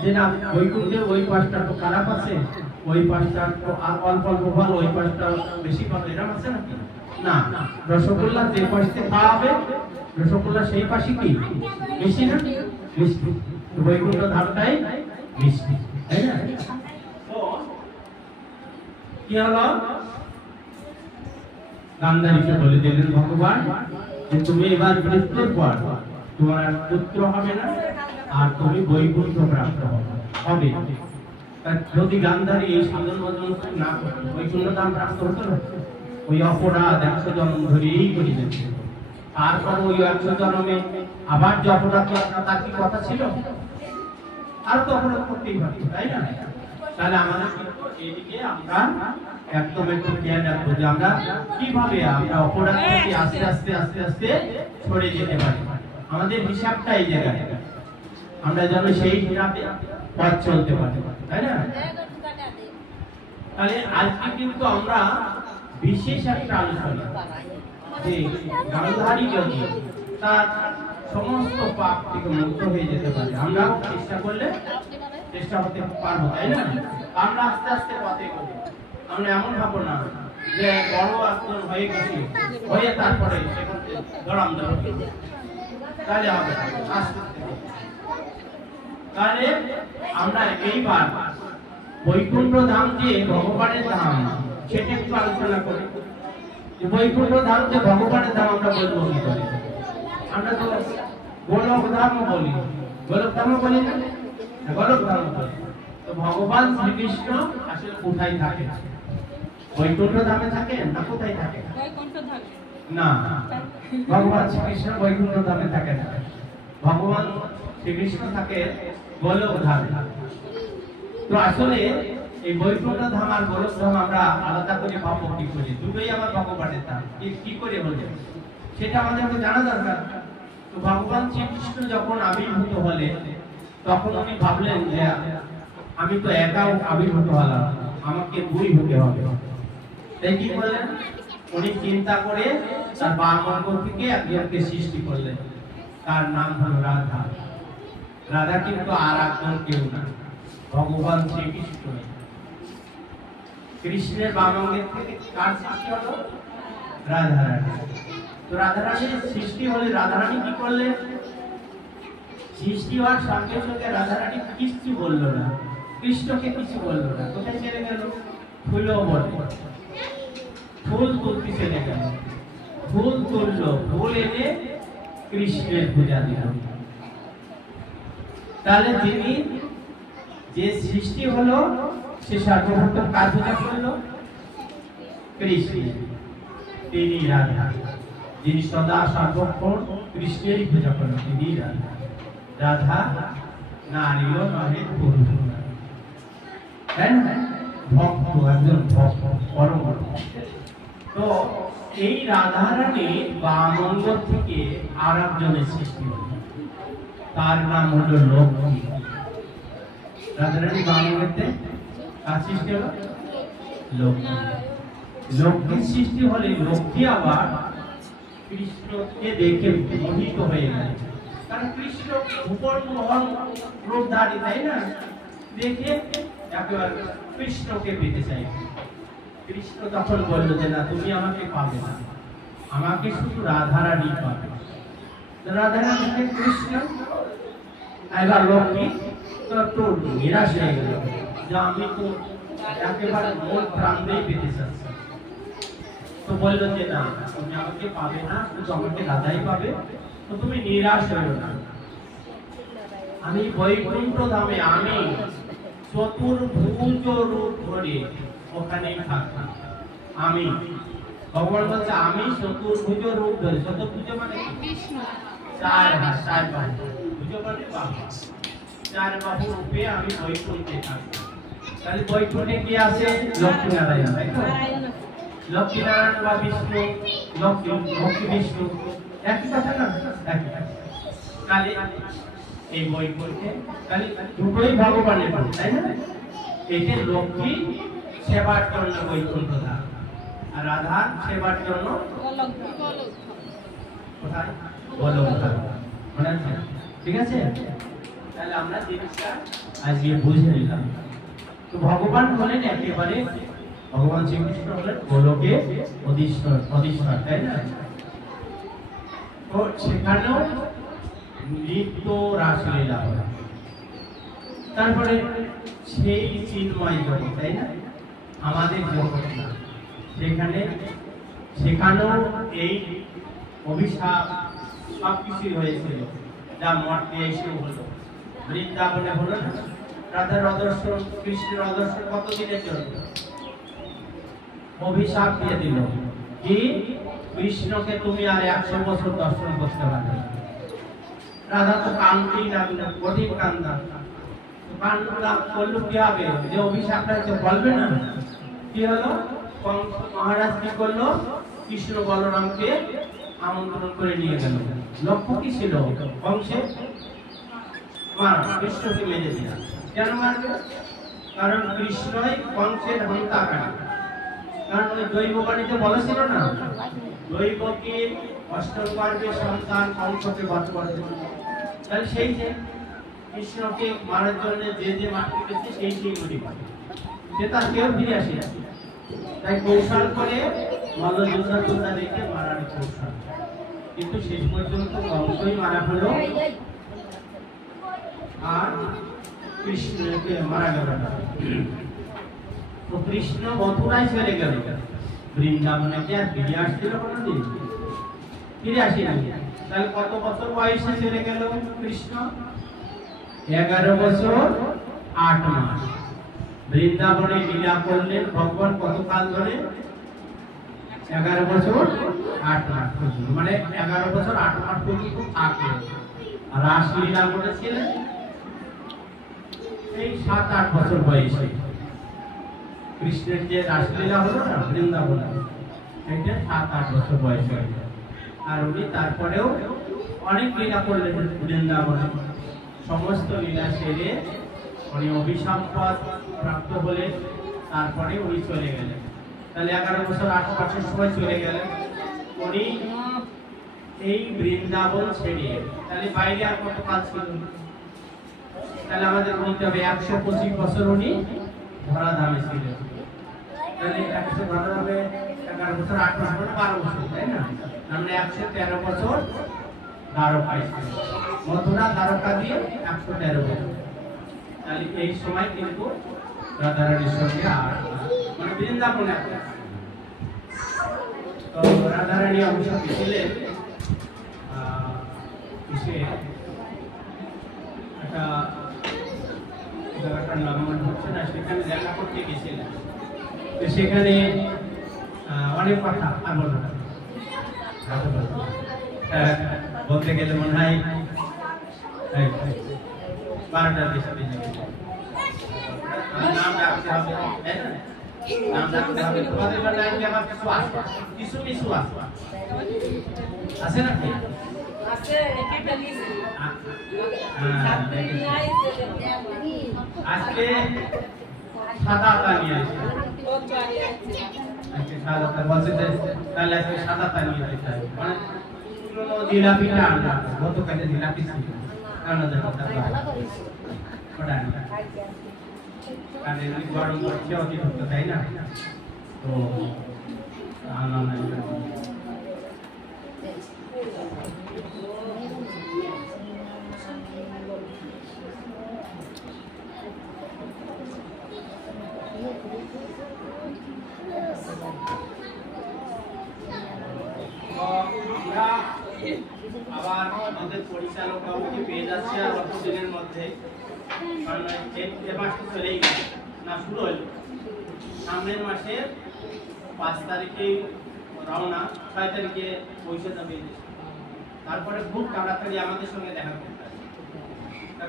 যে না বৈকুণ্ঠের ওই পাশটা তো খারাপ আছে, ওই পাশটা তো অল্প অল্প ভালো, ওই পাশটা বেশি ভালো, এরকম আছে নাকি? না। রসগোল্লা যে পাশে খাওয়াবে, রসগোল্লা সেই পাশে কি মিষ্টি না? মিষ্টি। বৈকুণ্ঠ ধামটাই মিষ্টি, তাই না? তো কি হলো? গান্ধারীকে বলে দিলেন ভগবান যে তুমি এবার মৃত্যুর পর তোমার আর পুত্র হবে না, আর তুমি বৈকুণ্ঠ প্রাপ্ত হবে। যদি গান্ধারী এই সাধন ভজন না করতো, বৈকুণ্ঠ ধাম প্রাপ্ত হতো না? ওই অপরাধ 100 জন্ম ধরেই করে দিচ্ছে। তারপর ওই 100 জন্মে আবার যে অপরাধ তার কি কথা ছিল? আর তো অপরাধ করতেই পারতো, তাই না? তাহলে আমাদের এইদিকে আমরা একদম একটু খেয়াল রাখবো যে আমরা কিভাবে আমরা অপরাধ থেকে আস্তে আস্তে আস্তে আস্তে সরে যেতে পারি। আমাদের হিসাবটা এই জায়গায়, আমরা যেন সেই হিসাবে পথ চলতে পারি, তাই না? তাহলে আজকে কিন্তু আমরা বিশেষ একটা আলোচনা যে গান্ধারী যদি তার সমস্ত পাপ থেকে মুক্ত হয়ে যেতে পারে, আমরা চেষ্টা করলে চেষ্টা করতে পারবো, তাই না? আমরা আস্তে আস্তে পথে এগোবো। আমরা এমন ভাবো না যে বড় একজন হয়ে গেছি, হয়ে তারপরে দড়াম দেবো, তাহলে হবে আস্তে আস্তে। তাহলে আমরা এইবার বৈকুণ্ঠ ধাম যে ভগবানের ধাম, সেটা একটু আলোচনা করি। বৈকুণ্ঠ ধাম যে ভগবানের ধাম আমরা বলবো কি করে? আমরা তো গোলক ধাম বলি, গোলক ধাম বলি না? গোলক ধাম বলি। তো ভগবান শ্রীকৃষ্ণ আসলে কোথায় থাকে? বৈকুণ্ঠ ধামে থাকে না কোথায় থাকে? না, ভগবান শ্রীকৃষ্ণ বৈকুণ্ঠ ধামে থাকে না। ভগবান শ্রীকৃষ্ণ থাকে গোলক ধামে। তো আসলে এই বৈকুণ্ঠ ধাম আর গোলক ধাম আমরা আলাদা করে পাবো কি করে? দুটোই আমার ভগবানের ধাম, কি করে হলো সেটা আমাদেরকে জানা দরকার। তো ভগবান শ্রীকৃষ্ণ যখন আবির্ভূত হলেন তখন উনি ভাবলেন যে আমি তো একাও আবির্ভূত হলাম, আমাকে দুই হতে হবে। তাই কি করলেন? উনি চিন্তা করে তার বাম অঙ্গ থেকে একজনকে সৃষ্টি করলেন, তার নাম হলো রাধা। রাধা কিন্তু আর একজন কেউ না, ভগবান শ্রীকৃষ্ণ। কৃষ্ণের বাম অঙ্গের থেকে কার সৃষ্টি হলো? রাধারানী। তো রাধারানীর সৃষ্টি হলে রাধারানী কি করলেন? সৃষ্টি হওয়ার সঙ্গে সঙ্গে রাধারানী কিছু বললো না, কৃষ্ণকে কিছু বললো না। কোথায় চলে গেল? ফুলও বলে, ফুল তুলতে চলে গেল, ফুল তুললো, ফুল এনে কৃষ্ণের পূজা দিল। তাহলে যিনি যে সৃষ্টি হলো সে সর্বপ্রথম কার পূজা করলো? কৃষ্ণ। তিনি রাধা, যিনি সদা সর্বক্ষণ কৃষ্ণেরই পূজা করেন, তিনি রাধা। রাধা নারীও নহে পুরুষ, তাই না? ভক্ত, একজন ভক্ত, পরম ভক্ত। তো এই রাধারানী বাম অঙ্গ থেকে আর একজনের সৃষ্টি হল, তার নাম হলো লক্ষ্মী। রাধারানী বাম অঙ্গতে কার সৃষ্টি হলো? লক্ষ্মী। লক্ষ্মীর সৃষ্টি হলে লক্ষ্মী আবার কৃষ্ণকে দেখে মোহিত হয়ে গেল, কারণ কৃষ্ণ ভূপর মোহন রূপধারী, তাই না? দেখে একেবারে কৃষ্ণকে পেতে চাই। কৃষ্ণ তখন বলল যে না, তুমি আমাকে পাবে না, আমাকে শুধু রাধারানী পাবে। রাধারানী কৃষ্ণ এবার লক্ষ্মী তো একটু নিরাশ হয়ে গেল যে আমি তো একেবারে মন প্রাণ দিয়ে পেতে চাচ্ছি। তো বললো যে না, তুমি আমাকে পাবে না, শুধু আমাকে রাধাই পাবে। তো তুমি নিরাশ হইও না, আমি বৈকুণ্ঠ ধামে আমি চতুর্ভুজ রূপ ধরে ওখানেই থাকবো। আমি ভগবান বলছে আমি চতুর্ভুজ রূপ ধরে, চতুর্ভুজ মানে কৃষ্ণ চার হাত, চার বাহু, ভুজ মানে বাহু, চার বাহু রূপে আমি বৈকুণ্ঠে থাকবো। তাহলে বৈকুণ্ঠে কি আছে? লক্ষ্মীনারায়ণ, তাই তো? লক্ষ্মীনারায়ণ বা বিষ্ণু, লক্ষ্মী বিষ্ণু একই কথা না? একই কথা। তাহলে এই বৈকুণ্ঠে তাহলে দুটোই ভগবানের, তাই না? একে লক্ষ্মী সেবার জন্য বৈকুণ্ঠ ধাম, আর রাধা সেবার জন্য কোথায়? গোলক ধাম। মনে আছে? ঠিক আছে? তাহলে আমরা জিনিসটা আজকে বুঝে নিলাম। তো ভগবান হলেন একেবারে, ভগবান শ্রীকৃষ্ণ হলেন গোলকে অধীশ্বর, তাই না? তো সেখানেও নৃত্য রাসলীলা হয়। তারপরে সেই চিন্ময় জগৎ, তাই না? আমাদের জগৎ না, সেখানেও এই অভিশাপ সবকিছুই হয়েছিল, যা মর্তে এসে হলো, বৃন্দাবনে হলো না? রাধার অদর্শন, কৃষ্ণের অদর্শন কতদিনের জন্য? অভিশাপ দিয়ে দিল কি কৃষ্ণকে তুমি আর 100 বছর দর্শন করতে পারবে না। রাধা তো কান্দতেই লাগলো, কঠিন কান্দা। কান্না করলো কি হবে? যে অভিশাপটা হচ্ছে বলবে না, কি হলো? মহারাজ কি করলো? কৃষ্ণ বলরামকে আমন্ত্রণ করে নিয়ে গেল। লক্ষ্য কি ছিল? কংসে কৃষ্ণকে মেরে দিল। কেন মারবে? কারণ কৃষ্ণই কংসের হন্তাকারী। কারণ ওই দৈববাণীতে বলেছিল না, দৈবকে অষ্টম গর্ভে সন্তান কংসকে বধ করবে। তাহলে সেই যে কৃষ্ণকে মারার জন্য যে মারতে গেছে সেই মরি পাবে, সে তার কেউ ফিরে আসে না। তাই কৌশল করে মল্লযোদ্ধা রেখে মারার কৌশল, কিন্তু শেষ পর্যন্ত কংসই মারা হলো আর কৃষ্ণকে মারা গেল না। তো কৃষ্ণ মথুরায় চলে গেল, বৃন্দাবনে কি আর ফিরে আসছিল কোনদিন? ফিরে আসেনি। তাহলে কত বছর বয়সে চলে গেল কৃষ্ণ? 11 বছর 8 মাস বৃন্দাবনে লীলা করলেন ভগবান। কত কাল ধরে? 11 বছর 8 মাস পর্যন্ত, মানে 11 বছর 8 মাস পর্যন্ত থাকলেন। আর রাসলীলা করেছিলেন এই 7-8 বছর বয়সে কৃষ্ণের যে রাসলীলা হলো না বৃন্দাবনে, এটা 7-8 বছর বয়স হয়েছে। আর উনি তারপরেও অনেক লীলা করলেন বৃন্দাবনে। সমস্ত লীলা সেরে উনি অভিসম্পদ প্রাপ্ত হলেন, তারপরে উনি চলে গেলেন। তাহলে 11 বছর 8 বছর সময় চলে গেলেন উনি এই বৃন্দাবন ছেড়ে। তাহলে বাইরে আর কত কাজ ছিল? তাহলে আমাদের বলতে হবে 125 বছর উনি ধরাধামে ছিলেন। তাহলে 100 ধরাধামে 11 বছর 8 বছর 12 বছর, তাই না? আমরা 113 বছর দ্বারকায় ছিলেন। মথুরা দ্বারকা দিয়ে 113 বছর। তাহলে এই সময় কিন্তু রাধারানীর সঙ্গে আর মানে বৃন্দাবনে তো রাধারানী অবশ্য ছিলেন একটা জায়গাটার নাম মনে হচ্ছে না, সেখানে দেখা করতে গেছিলেন। তো সেখানে অনেক কথা আর বলবো না, বলতে গেলে মনে হয় 12টার বেশি বেজে গেছে। নাম ডাকতে হবে, তাই না? নাম ডাকতে হবে। তোমাদের জন্য আমার কিছু কিছু আছে নাকি? আছে একটা লিস্ট আজকে সাদাটা নিয়ে আসে। আজকে সাদাটা বলছে যে তাহলে আজকে সাদাটা নিয়ে যেতে হবে। মানে পুরোনো জিলাপিটা আনলাম, গতকালে জিলাপি ছিল আনা যাবে ওটা আনলাম। কারণ এমনি গরম করছে অতিরিক্ত, তাই না? তো আনলাম না। আবার আমাদের পরিচালক বাবুকে পেয়ে যাচ্ছে আর অল্প দিনের মধ্যে, কারণ এই মাসটা চলেই গেল না, শুরু হলো সামনের মাসের 5 তারিখে রওনা, 6 তারিখে পৌঁছে যাবে। তারপরে খুব তাড়াতাড়ি আমাদের সঙ্গে দেখা করতে হবে।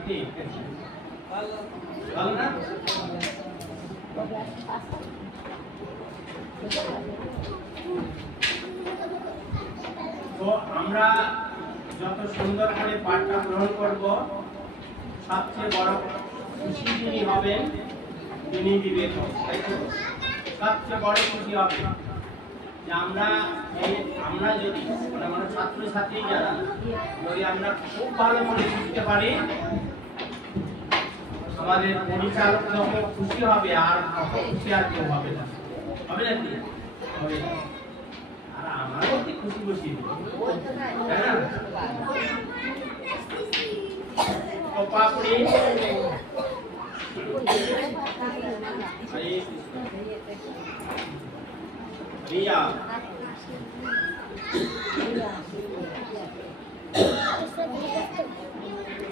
ঠিক ভালো না? তো আমরা যত সুন্দর করে পাঠটা গ্রহণ করব, সবচেয়ে বড় খুশি যিনি হবেন তিনি বিবেক। তাই তো সবচেয়ে বড় খুশি হবে যে আমরা যদি মানে ছাত্রছাত্রী যারা যদি আমরা খুব ভালো করে শিখতে পারি, আমাদের পরিচালক যখন খুশি হবে আর খুশি আর কেউ হবে না। হবে নাকি? হবে। আর আমারও কি খুশি খুশি, তাই না? তো পাপড়ি রিয়া